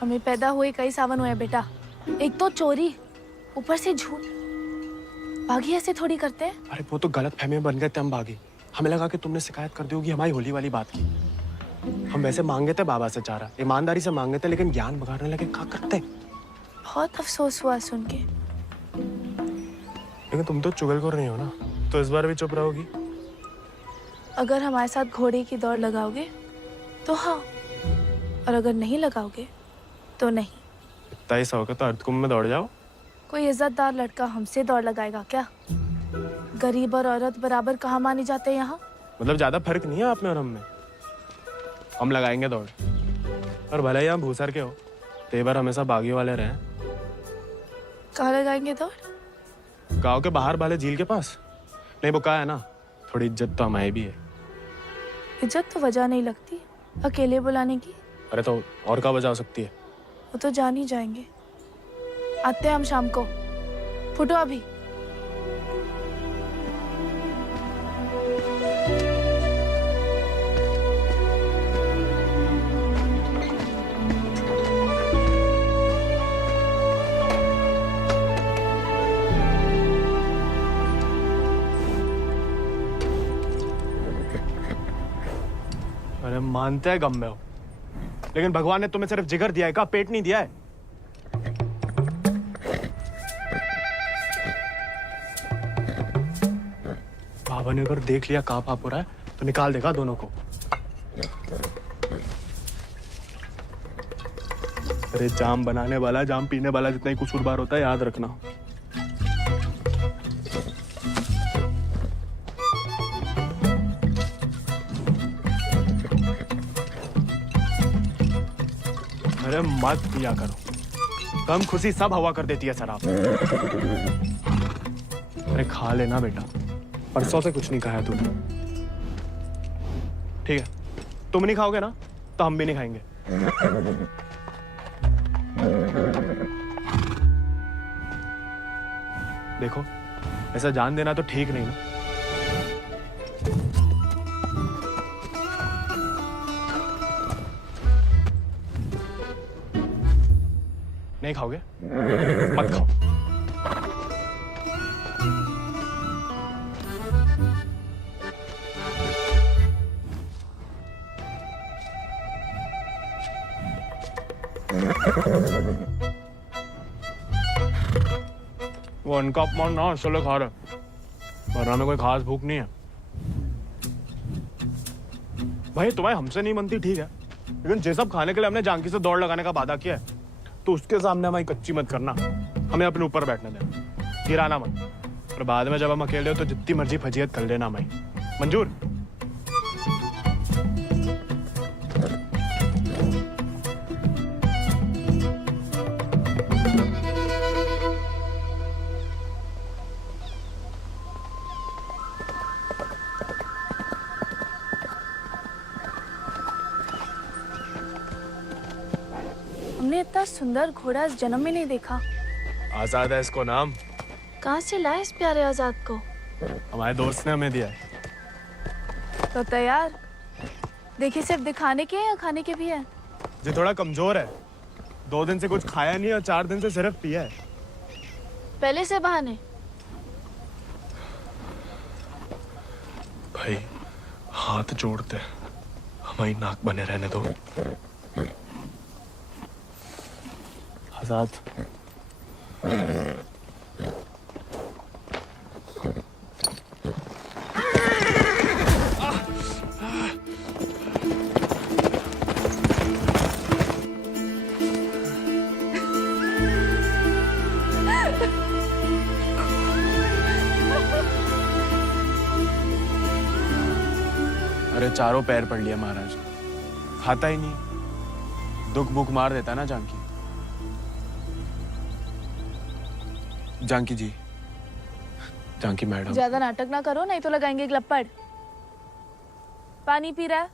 हमें पैदा हुए कई सावन हुए बेटा, एक तो चोरी, ऊपर से झूठ। बागी ऐसे थोड़ी करते हैं। अरे वो तो गलत फहमी में बन गए थे हम बागी। हमें लगा कि तुमने शिकायत कर दी होगी हमारी होली वाली बात की। हम वैसे मांगे थे बाबा से चारा, ईमानदारी से मांगे थे, लेकिन ज्ञान बगाड़ने लगे। क्या करते? बहुत अफसोस हुआ सुन के। लेकिन तुम तो चुगलखोर नहीं हो ना, तो इस बार भी चुप रहोगी? अगर हमारे साथ घोड़े की दौड़ लगाओगे तो हाँ, और अगर नहीं लगाओगे तो नहीं। इतना ही शौक है तो अर्धकुंभ में दौड़ जाओ। कोई इज्जतदार लड़का हमसे दौड़ लगाएगा क्या? गरीब और औरत बराबर कहाँ माने जाते हैं यहाँ? मतलब ज्यादा फर्क नहीं है आप में और हम में। हम लगाएंगे दौड़, और भले ही हम भूसर के हो, तेवर हमेशा बागी वाले रहे। कहाँ लगाएंगे दौड़? गांव के बाहर वाले झील के पास। नहीं, वो कहा है ना, थोड़ी इज्जत तो हमारी भी है। इज्जत तो वजह नहीं लगती अकेले बुलाने की। अरे तो और क्या वजह हो सकती है? वो तो जान ही जाएंगे। आते हैं हम शाम को, फुटो अभी। अरे मानते हैं गम में हो, लेकिन भगवान ने तुम्हें सिर्फ जिगर दिया है, का पेट नहीं दिया है। बाबा ने अगर देख लिया कहाँ पाप हो रहा है तो निकाल देगा दोनों को। अरे जाम बनाने वाला जाम पीने वाला जितना ही कसूरवार होता है, याद रखना। अरे मत पिया करो, कम खुशी सब हवा कर देती है शराब। अरे खा लेना बेटा, परसों से कुछ नहीं खाया तूने। ठीक है, तुम नहीं खाओगे ना तो हम भी नहीं खाएंगे। देखो, ऐसा जान देना तो ठीक नहीं ना। नहीं खाओगे? मत खाओ। वो उनका अपमान ना इसलिए खा रहे, वरना में कोई खास भूख नहीं है। भाई तुम्हें हमसे नहीं बनती ठीक है, लेकिन जे सब खाने के लिए हमने जानकी से दौड़ लगाने का वादा किया है, तो उसके सामने हमारी कच्ची मत करना, हमें अपने ऊपर बैठने देना, गिराना मत। और बाद में जब हम अकेले हो तो जितनी मर्जी फजीयत कर लेना हमारी। मंजूर? हमने इतना सुंदर घोड़ा इस जन्म में नहीं देखा। आजाद है इसको नाम। कहाँ से लाए इस प्यारे आजाद को? हमारे दोस्त ने हमें दिया है। तो तैयार? देखिए, सिर्फ दिखाने के या खाने के भी है? जो थोड़ा कमजोर है, 2 दिन से कुछ खाया नहीं और 4 दिन से सिर्फ पिया है। पहले से बहाने। भाई हाथ जोड़ते, हमारी नाक बने रहने दो। आजाद, अरे चारों पैर पड़ लिया महाराज, खाता ही नहीं, दुख भूख मार देता ना जानकी। जानकी जी, जानकी मैडम, ज्यादा नाटक ना करो, नहीं तो लगाएंगे ग्लप्पड़। पानी पी रहा है?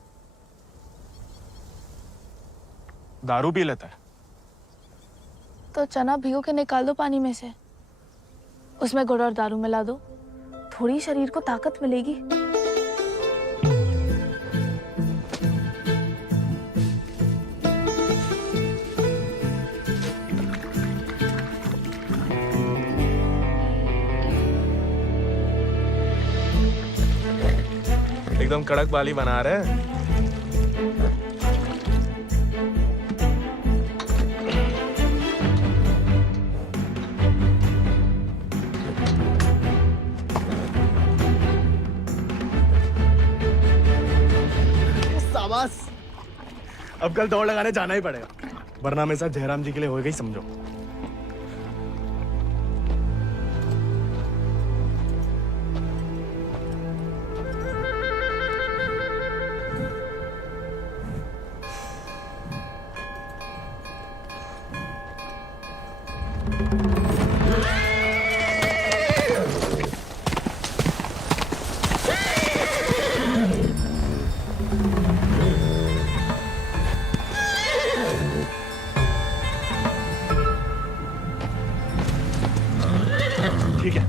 दारू पी लेता है। तो चना भिगो के निकाल दो पानी में से, उसमें गुड़ और दारू मिला दो, थोड़ी शरीर को ताकत मिलेगी। एकदम कड़क वाली बना रहे हैं। शाबाश, अब कल दौड़ लगाने जाना ही पड़ेगा, वरना मेरे साथ जयराम जी के लिए हो गई समझो। ठीक है,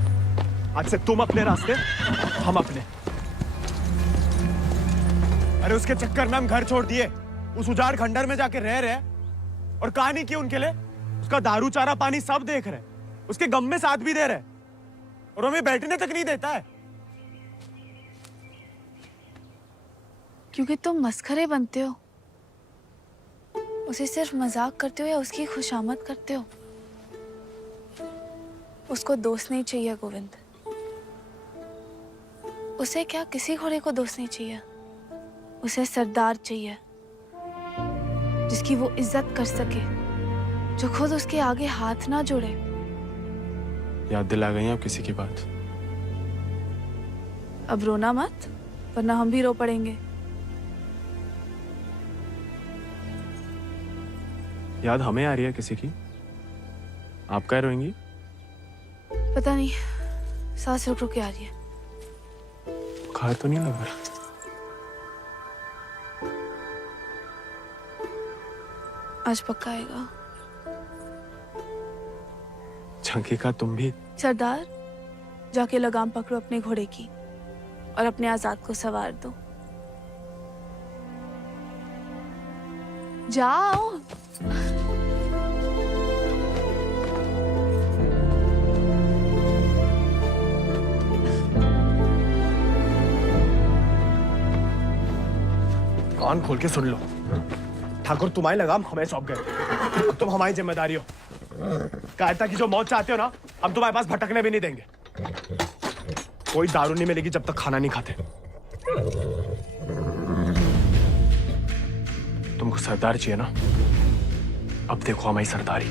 आज से तुम अपने रास्ते, हम अपने। अरे उसके चक्कर में हम घर छोड़ दिए, उस उजाड़ खंडर में जाके रह रहे, और कहानी की उनके लिए उसका दारू चारा पानी सब देख रहे, उसके गम में साथ भी दे रहे, और हमें बैठने तक नहीं देता है। क्योंकि तुम मस्खरे बनते हो, उसे सिर्फ मजाक करते हो या उसकी खुशामद करते हो। उसको दोस्त नहीं चाहिए गोविंद, उसे क्या किसी घोड़े को दोस्त नहीं चाहिए, उसे सरदार चाहिए जिसकी वो इज्जत कर सके, जो खुद उसके आगे हाथ ना जोड़े। याद दिला गई आप किसी की बात। अब रोना मत, वरना हम भी रो पड़ेंगे। याद हमें आ रही है किसी की? आप क्या रोएंगी? पता नहीं, सांस रुक रुक के आ रही है। बुखार तो नहीं लग रहा? आज पक्का आएगा। झंकी का तुम भी? सरदार, जाके लगाम पकड़ो अपने घोड़े की और अपने आजाद को सवार दो। जाओ। कान खोल के सुन लो, ठाकुर तुम्हारी लगाम हमें सौंप गए। अब तुम हमारी जिम्मेदारी हो। कायरता की जो मौत चाहते हो ना, हम तुम्हारे पास भटकने भी नहीं देंगे। कोई दारू नहीं मिलेगी जब तक खाना नहीं खाते। तुमको सरदार चाहिए ना? अब देखो हमारी सरदारी।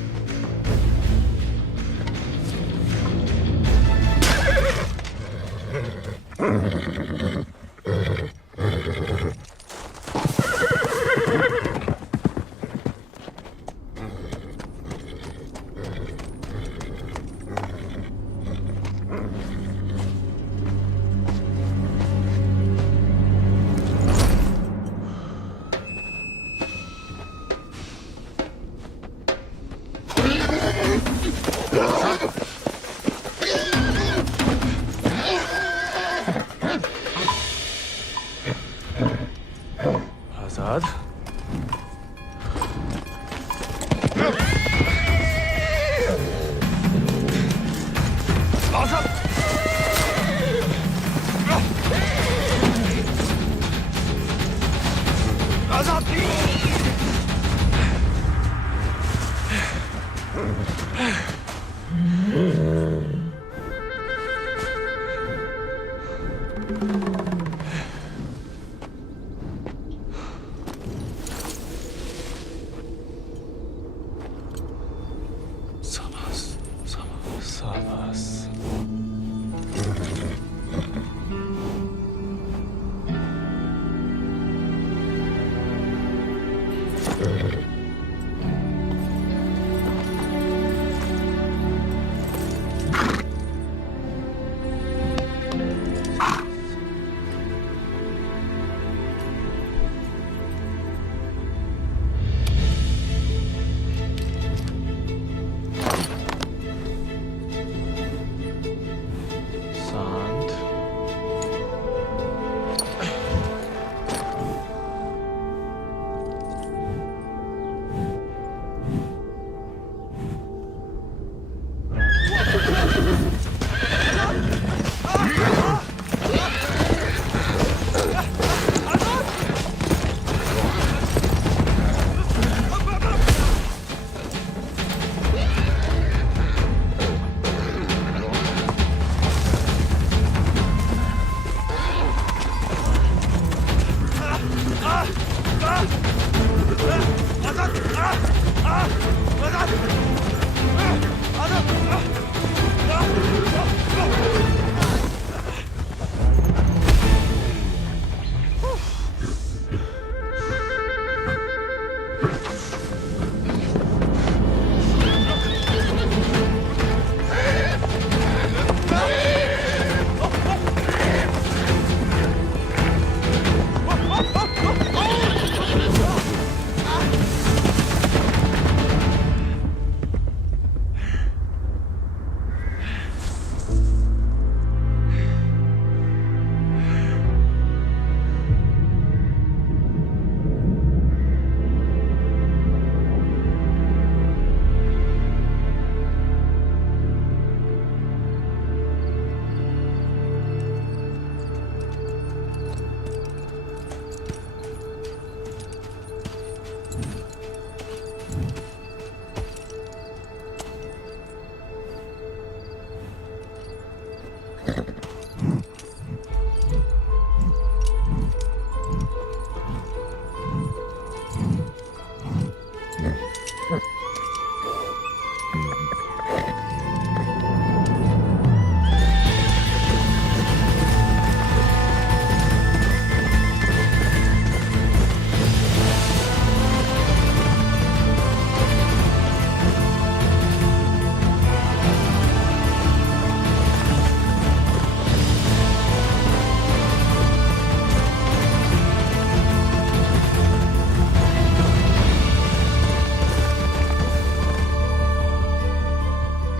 आजाद,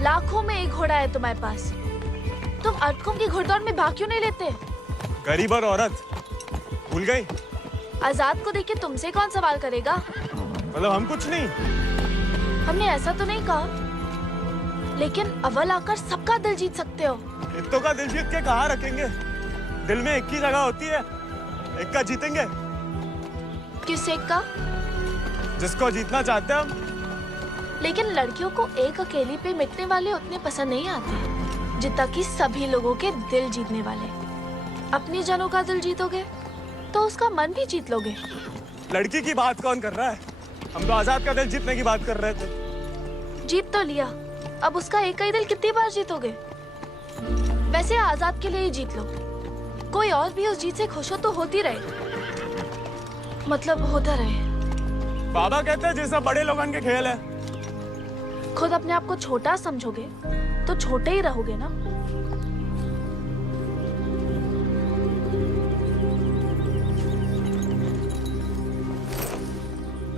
लाखों में एक घोड़ा है तुम्हारे पास, तुम अर्धकुंभ की घुड़दौड़ में भाग क्यों नहीं लेते? गरीब और औरत भूल गई? आजाद को देख के तुमसे कौन सवाल करेगा? मतलब हम कुछ नहीं। हमने ऐसा तो नहीं कहा, लेकिन अव्वल आकर सबका दिल जीत सकते हो। इत्तो का दिल जीत के कहाँ रखेंगे? दिल में एक ही जगह होती है, एक का जीतेंगे। किस एक का? जिसको जीतना चाहते हैं हम। लेकिन लड़कियों को एक अकेली पे मिटने वाले उतने पसंद नहीं आते जितना कि सभी लोगों के दिल जीतने वाले। अपनी जनों का दिल जीतोगे तो उसका मन भी जीत लोगे। लड़की की बात कौन कर रहा है? हम तो आजाद का दिल जीतने की बात कर रहे थे। जीत तो लिया, अब उसका एक ही दिल कितनी बार जीतोगे? वैसे आजाद के लिए ही जीत लो, कोई और भी उस जीत से खुश हो तो होती रहे, मतलब होता रहे। बाबा कहते हैं जैसा बड़े लोगन के खेल है। खुद अपने आप को छोटा समझोगे तो छोटे ही रहोगे ना।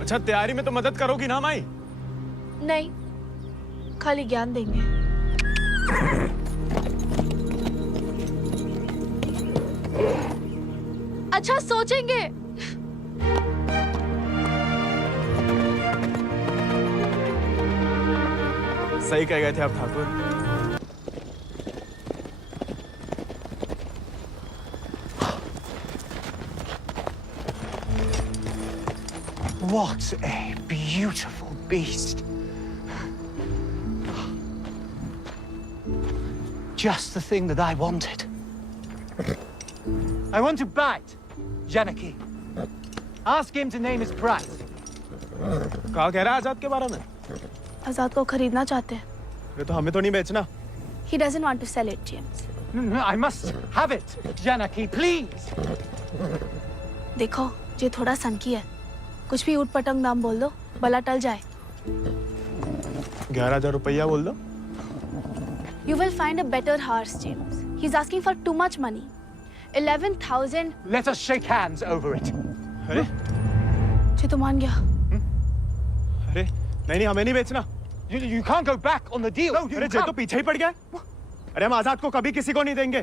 अच्छा, तैयारी में तो मदद करोगी ना माई? नहीं, खाली ज्ञान देंगे। अच्छा, सोचेंगे। सही कह गए थे आप Thakur. What a beautiful beast. Just the thing that I wanted. I want to bite Janaki. Ask him to name his price. कहा कह रहा है आजाद के बारे में? आजाद को खरीदना चाहते हैं। ये तो हमें तो नहीं बेचना। He doesn't want to sell it, James. No, I must have it, Janaki, please. देखो, ये थोड़ा सनकी है, कुछ भी ऊट-पटंग दाम बोल दो, भला टल जाए। 11,000 रुपया बोल दो। You will find a better horse, James. He's asking for too much money. 11,000. Let us shake hands over it. अरे? ये तो मान गया। अरे, नहीं, हमें नहीं बेचना। You can't go back on the deal. No, अरे, ये तो पीछे ही पड़ गया। अरे, हम आजाद को कभी किसी को नहीं देंगे।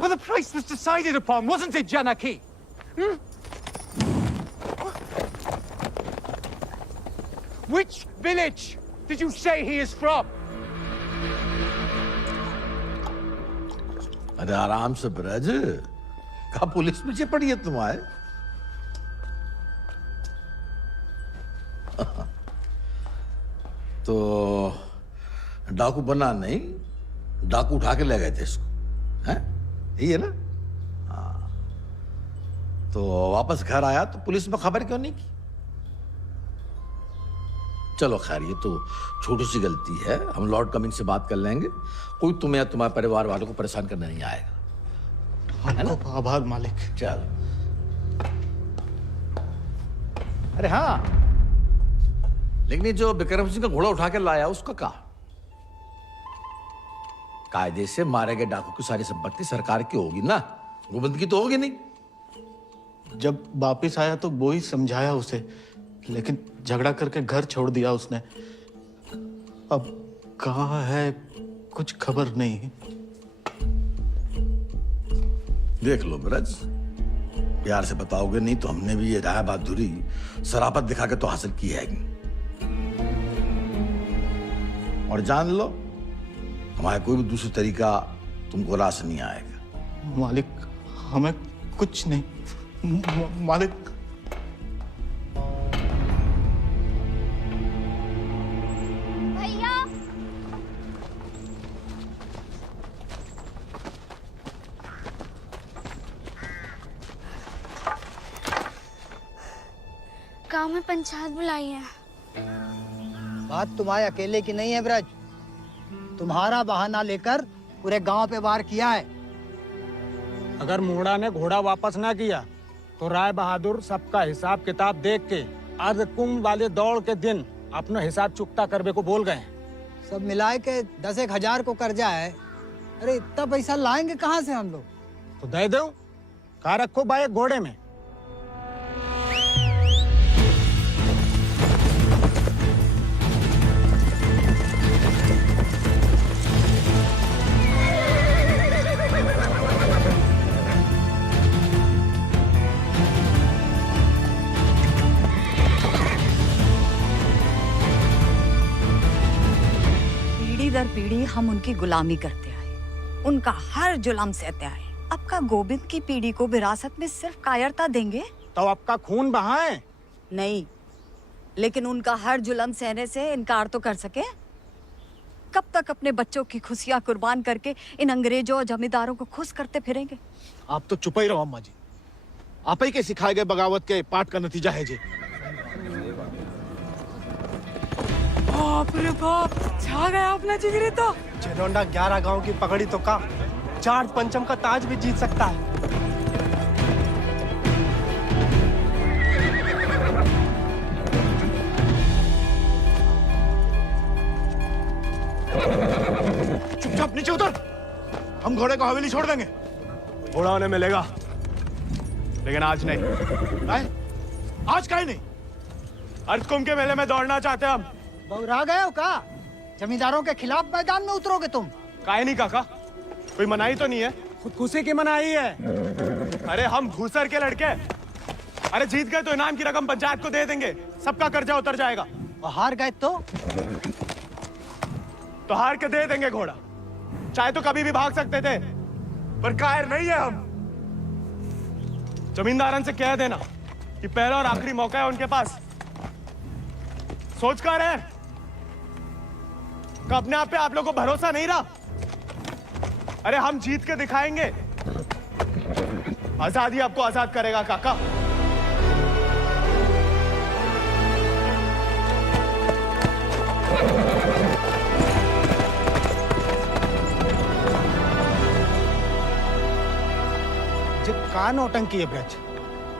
Well, the price was decided upon, wasn't it, Janaki? Which village did you say he is from? अरे आराम से ब्रज, कहा पुलिस पीछे पड़ी है तुम्हारे? तो डाकू बना नहीं, डाकू उठा के ले गए थे इसको, हैं? यही है ना? हाँ। तो वापस घर आया तो पुलिस में खबर क्यों नहीं की? चलो खैर, ये तो छोटी सी गलती है, हम लॉर्ड कमिंग से बात कर लेंगे। कोई तुम्हें या तुम्हारे परिवार वालों को परेशान करने नहीं आएगा। आपको आभार मालिक। चल। अरे हाँ, लेकिन ये जो विक्रम सिंह का घोड़ा उठा के लाया उसका कहा? कायदे से मारे गए डाकू की सारी संपत्ति सरकार की होगी ना, गोविंद की तो होगी नहीं। जब वापिस आया तो वो ही समझाया उसे, लेकिन झगड़ा करके घर छोड़ दिया उसने। अब कहाँ है कुछ खबर नहीं। देख लो ब्रज, प्यार से बताओगे नहीं तो हमने भी ये राय बहादुरी शराफत दिखा के तो हासिल की है। और जान लो, हमारा कोई भी दूसरी तरीका तुमको रास नहीं आएगा। मालिक, हमें कुछ नहीं। मालिक, भैया, गांव में पंचायत बुलाई है। बात तुम्हारे अकेले की नहीं है ब्रज, तुम्हारा बहाना लेकर पूरे गांव पे वार किया है। अगर मूड़ा ने घोड़ा वापस ना किया तो राय बहादुर सबका हिसाब किताब देख के अर्धकुंभ वाले दौड़ के दिन अपना हिसाब चुकता करने को बोल गए। सब मिलाए के 10,000 को कर्जा है। अरे इतना पैसा लाएंगे कहाँ से हम लोग? तो दे दो, कहा रखो भाई घोड़े में। पीढ़ी हम उनकी गुलामी करते आए, उनका हर जुल्म सहते आए। अब का गोविंद की पीढ़ी को विरासत में सिर्फ कायरता देंगे तो आपका खून बहाए? नहीं, लेकिन उनका हर जुल्म सहने से इनकार तो कर सके। कब तक अपने बच्चों की खुशियां कुर्बान करके इन अंग्रेजों और जमींदारों को खुश करते फिरेंगे? आप तो चुप ही रहो अम्मा जी। आप ही के सिखाए गए बगावत के पाठ का नतीजा है जी। बाप रे बाप, छा गया अपना जिगरी तो। चिरौंडा 11 गांव की पकड़ी तो का 4 पंचम का ताज भी जीत सकता है। चुपचाप नीचे उतर, हम घोड़े को हवेली छोड़ देंगे। घोड़ा उन्हें मिलेगा, लेकिन आज नहीं। आज काहे नहीं? अर्धकुंभ के मेले में दौड़ना चाहते हैं हम। बौरा गए हो का? जमींदारों के खिलाफ मैदान में उतरोगे तुम? काहे नहीं काका, कोई मनाही तो नहीं है? खुदकुशी की मनाही है। अरे हम भूसर के लड़के, अरे जीत गए तो इनाम की रकम पंचायत को दे देंगे, सबका कर्जा उतर जाएगा। और हार गए तो हार के दे देंगे घोड़ा, चाहे तो कभी भी भाग सकते थे, पर कायर नहीं है हम। जमींदारन से कह देना कि पहला और आखिरी मौका है उनके पास। सोच कर है कि अपने आप पे आप लोगों को भरोसा नहीं रहा। अरे हम जीत के दिखाएंगे, आजादी आपको आजाद करेगा काका। का नौटंकी है ब्रज,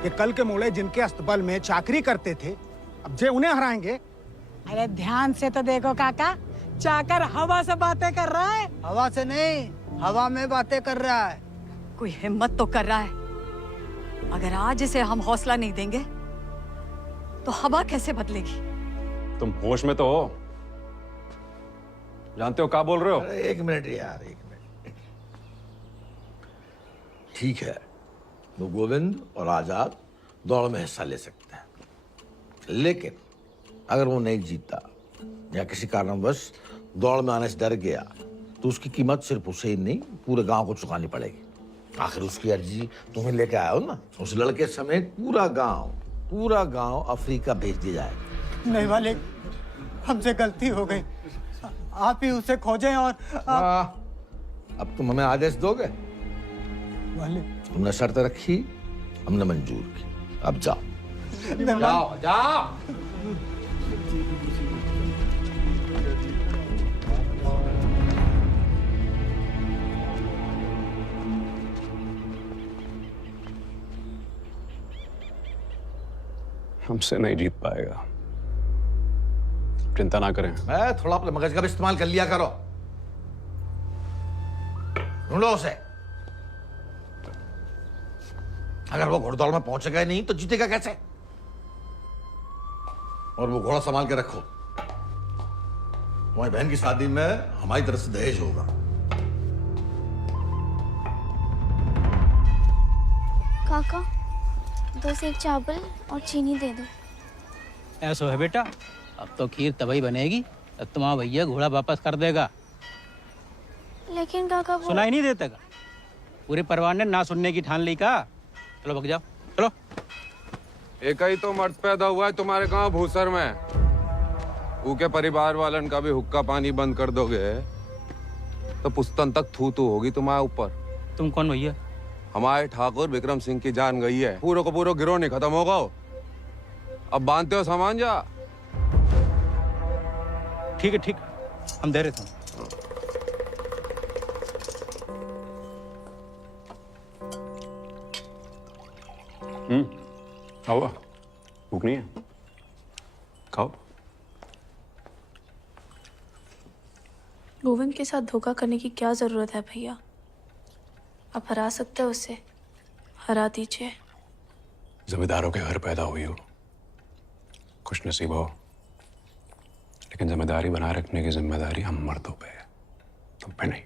ये कल के मोड़े जिनके अस्तबल में चाकरी करते थे, अब जे उन्हें हराएंगे। अरे ध्यान से तो देखो काका, चाकर हवा से बातें कर रहा है। हवा से नहीं, हवा में बातें कर रहा है। कोई हिम्मत तो कर रहा है। अगर आज इसे हम हौसला नहीं देंगे तो हवा कैसे बदलेगी? तुम होश में तो हो? जानते हो क्या बोल रहे हो? अरे एक मिनट यार, एक मिनट। ठीक है, वो गोविंद और आजाद दौड़ में हिस्सा ले सकते हैं, लेकिन अगर वो नहीं जीता या किसी कारणवश दौड़ में आने से डर गया तो उसकी कीमत सिर्फ उसे ही नहीं पूरे गांव को चुकानी पड़ेगी। आखिर उसकी अर्जी तुम्हें लेके आया हो ना। उस लड़के समेत पूरा गांव अफ्रीका भेज दिया जाएगा। नहीं मालिक, हमसे गलती हो गई, आप ही उसे खोजें। और अब तुम हमें आदेश दोगे? मालिक, तुमने शर्त रखी, हमने मंजूर की, अब जाओ। जाओ। हमसे नहीं जीत पाएगा, चिंता ना करें। मैं थोड़ा अपने मगज का भी इस्तेमाल कर लिया करो। ढूंढो उसे। अगर वो घोड़दौड़ में पहुंचेगा नहीं तो जीतेगा कैसे? और वो घोड़ा संभाल के रखो, तुम्हारी बहन की शादी में हमारी तरफ से दहेज होगा। काका, 2 सेक चावल और चीनी दे दो। ऐसा है बेटा, अब तो खीर तभी बनेगी तब तुम्हारा भैया घोड़ा वापस कर देगा। लेकिन काका वो... सुनाई नहीं देता का? पूरे परिवार ने ना सुनने की ठान ली का। चलो भग जाओ, चलो। एक ही तो मर्द पैदा हुआ है तुम्हारे गांव भूसर में, ऊके परिवार वालन का भी हुक्का पानी बंद कर दोगे तो पुस्तन तक थू थू होगी तुम्हारे ऊपर। तुम कौन भैया? हमारे ठाकुर विक्रम सिंह की जान गई है, पूरा को पूरा गिरोह नहीं खत्म होगा। अब बांधते हो सामान जा। ठीक है, ठीक, हम दे रहे थे। खाओ, भूख नहीं है? खाओ। गोविंद के साथ धोखा करने की क्या जरूरत है भैया? आप हरा सकते हो उसे, हरा दीजिए। जमींदारों के घर पैदा हुई हो, खुश नसीब हो, लेकिन जिम्मेदारी बनाए रखने की जिम्मेदारी हम मर्दों पे है, तुम पे नहीं।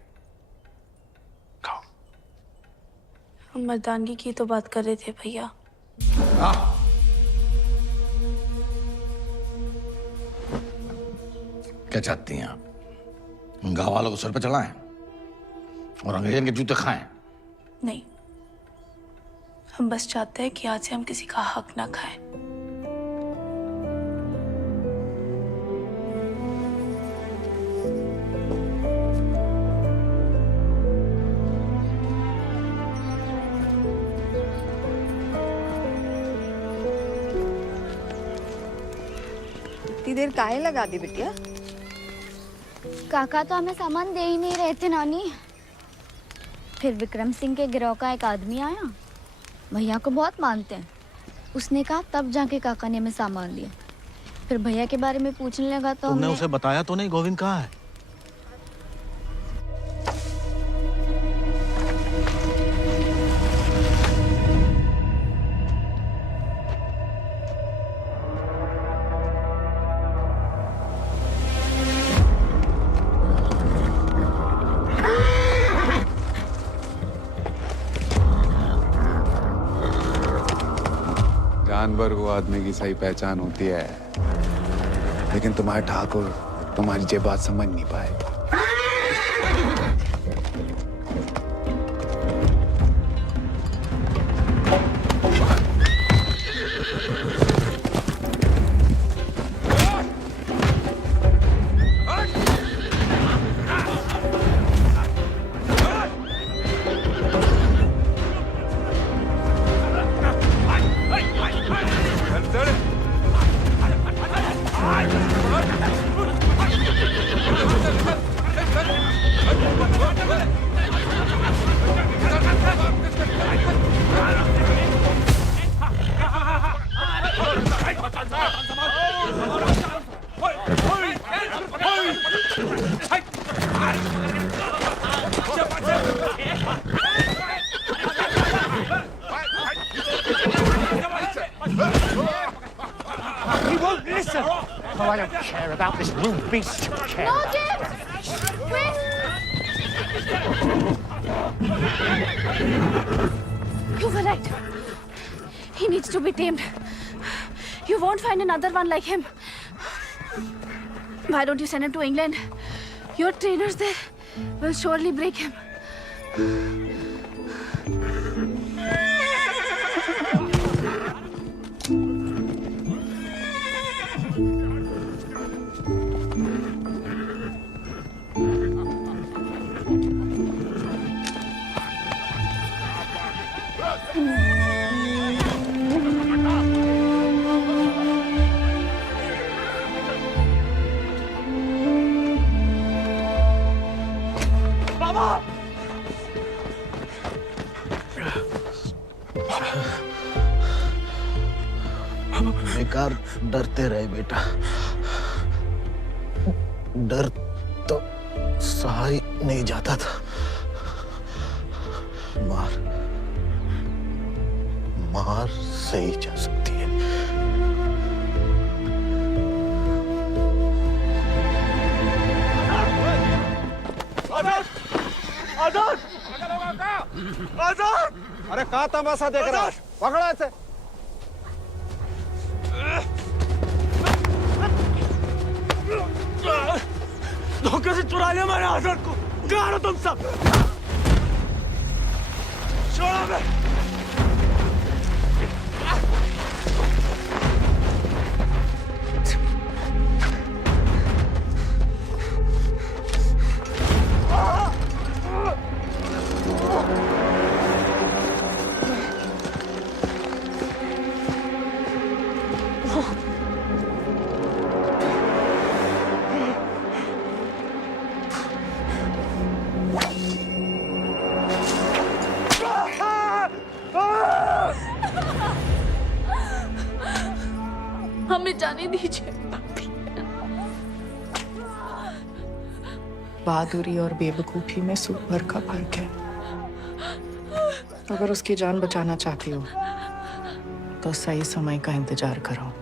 खाओ। हम मर्दानगी की तो बात कर रहे थे भैया। क्या चाहती हैं आप? गांव वालों को सर पे चढ़ाएं और अंग्रेजन के जूते खाएं। नहीं, हम बस चाहते हैं कि आज से हम किसी का हक ना खाएं। इतनी देर काहे लगा दी बिटिया? काका तो हमें सामान दे ही नहीं रहे थे नानी। फिर विक्रम सिंह के गिरोह का एक आदमी आया, भैया को बहुत मानते हैं। उसने कहा तब जाके काका ने हमें सामान दिया। फिर भैया के बारे में पूछने लगा तो तुमने हमने उसे बताया तो नहीं गोविंद कहाँ है? जानवर को आदमी की सही पहचान होती है, लेकिन तुम्हारे ठाकुर तुम्हारी ये बात समझ नहीं पाए। He won't listen. Oh, I don't care about this little beast. Care. No, James! Wait! You were right. He needs to be tamed. You won't find another one like him. Why don't you send him to England? Your trainers there will surely break him. बेकार डरते रहे बेटा, डर तो सहा ही नहीं जाता था। मार मार सही जा सकती है। आजाद! आजाद! अरे कहाँ तमाशा देख रहा है? पकड़ो इसे। धोखे से चुरा लिया मैंने आजाद को। कहाँ हो तुम सब? छोड़ो मैं। हमें जाने दीजिए। बहादुरी और बेवकूफी में सूप भर का फर्क है। अगर उसकी जान बचाना चाहती हो तो सही समय का इंतजार करो।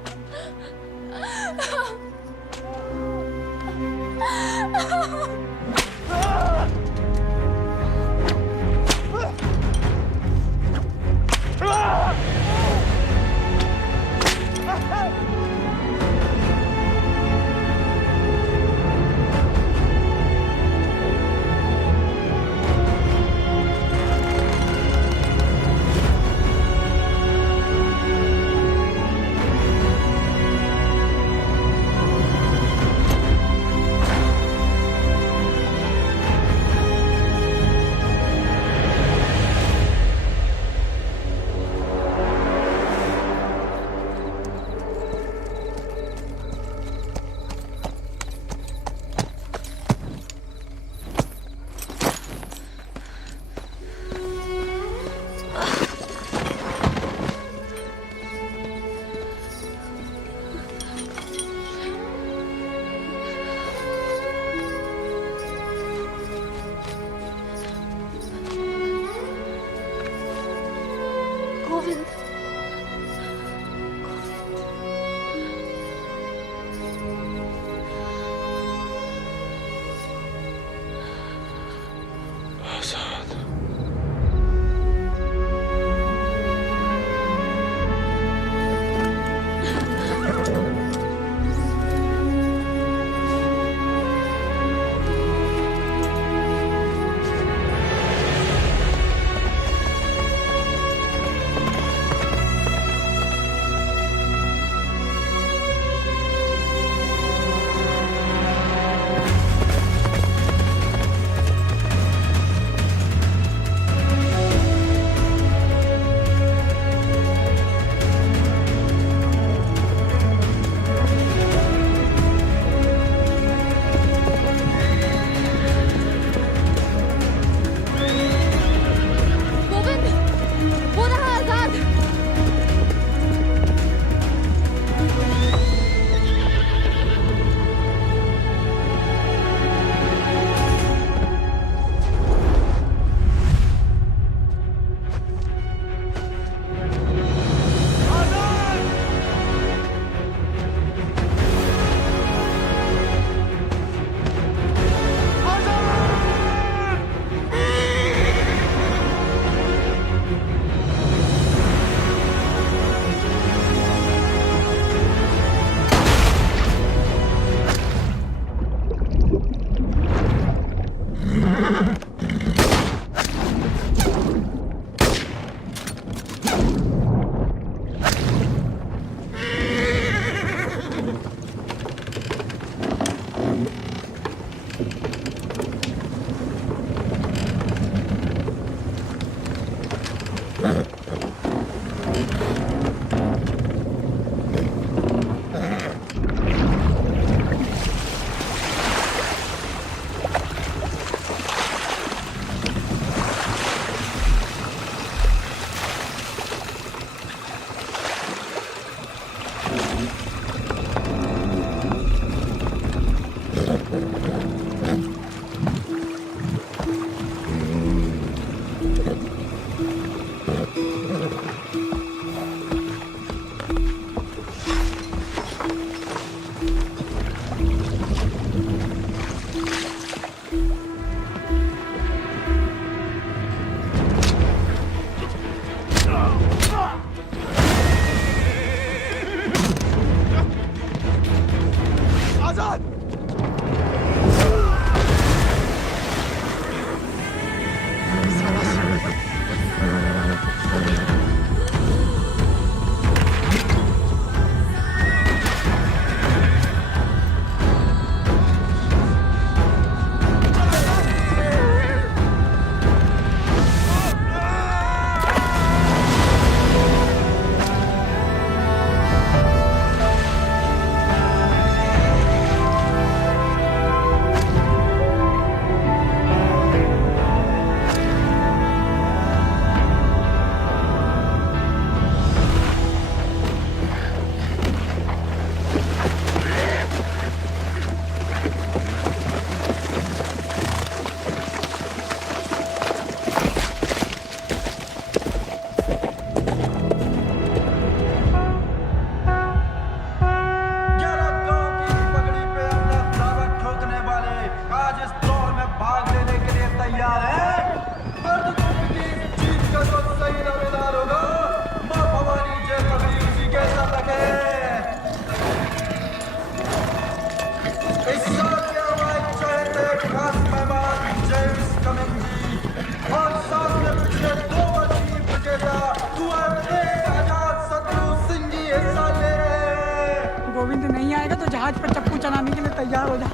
तैयार हो जा।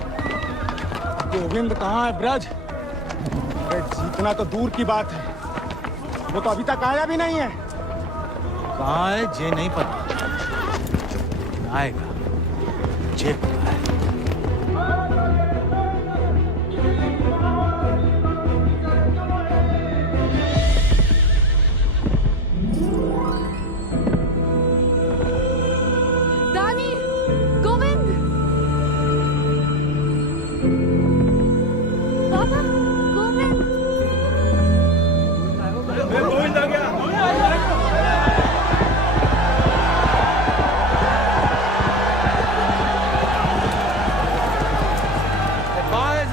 गोविंद कहाँ है ब्रज? अरे जीतना तो दूर की बात है, वो तो अभी तक आया भी नहीं है। कहाँ है जे नहीं पता, जब आएगा जे पता है। दानी, गोविंद, पापा, गोविंद। गोविंद आ गया।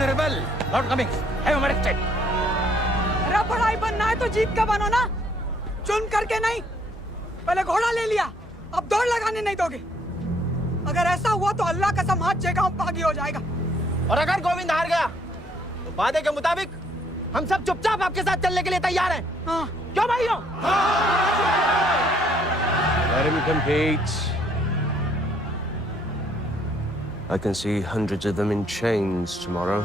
rebel not coming, have him arrested. अरे बड़ाई बनना है तो जीत का बनो ना, चुन करके नहीं। पहले घोड़ा ले लिया, अब दौड़ लगाने नहीं दोगे। अगर ऐसा हुआ तो अल्लाह कसम हाथ जगह बागी हो जाएगा। और अगर गोविंद हार गया तो वादे के मुताबिक हम सब चुपचाप आपके साथ चलने के लिए तैयार हैं। हाँ। क्यों भाइयों? Let him compete. I can see hundreds of them in chains tomorrow.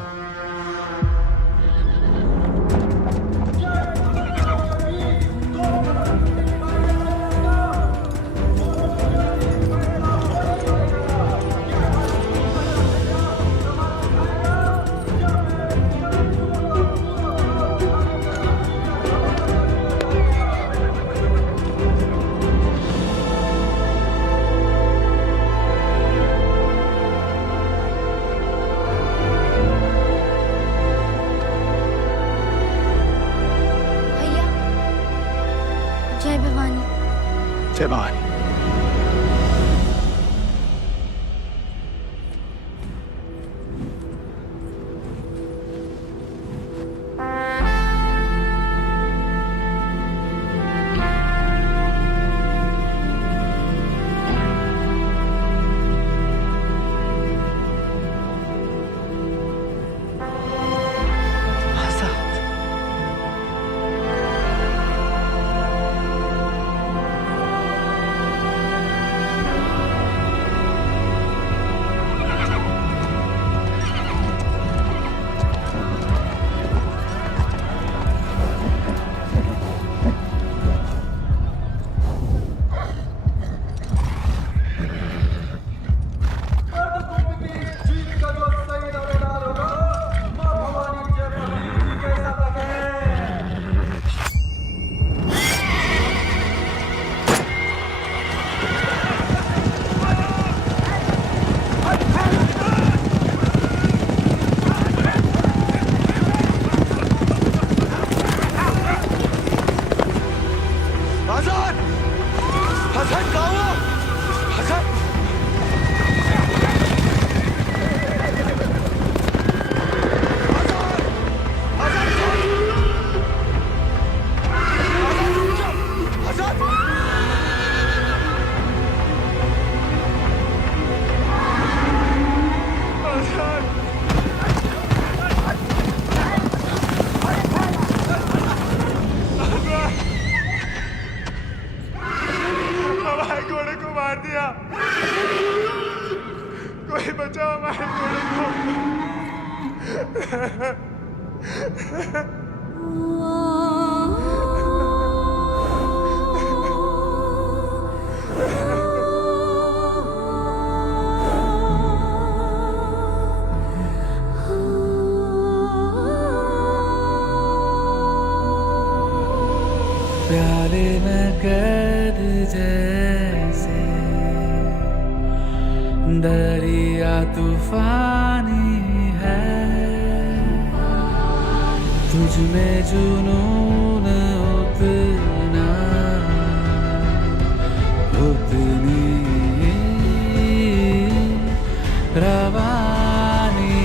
जय भवानी। जय भवानी। कोई बचाओ हमारे घोड़े को। प्याले में कैद जैसे दरिया तूफानी है, तुझ में जुनून उतना उतनी रवानी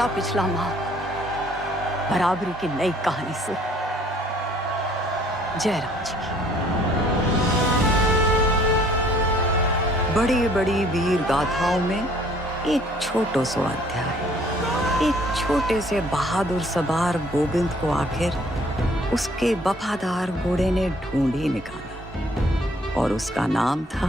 चला पिछला माह बराबरी की नई कहानी से। जयराम जी की बड़ी बड़ी वीर गाथाओं में एक छोटो सो अध्याय, एक छोटे से बहादुर सवार गोविंद को आखिर उसके वफादार घोड़े ने ढूंढ ही निकाला और उसका नाम था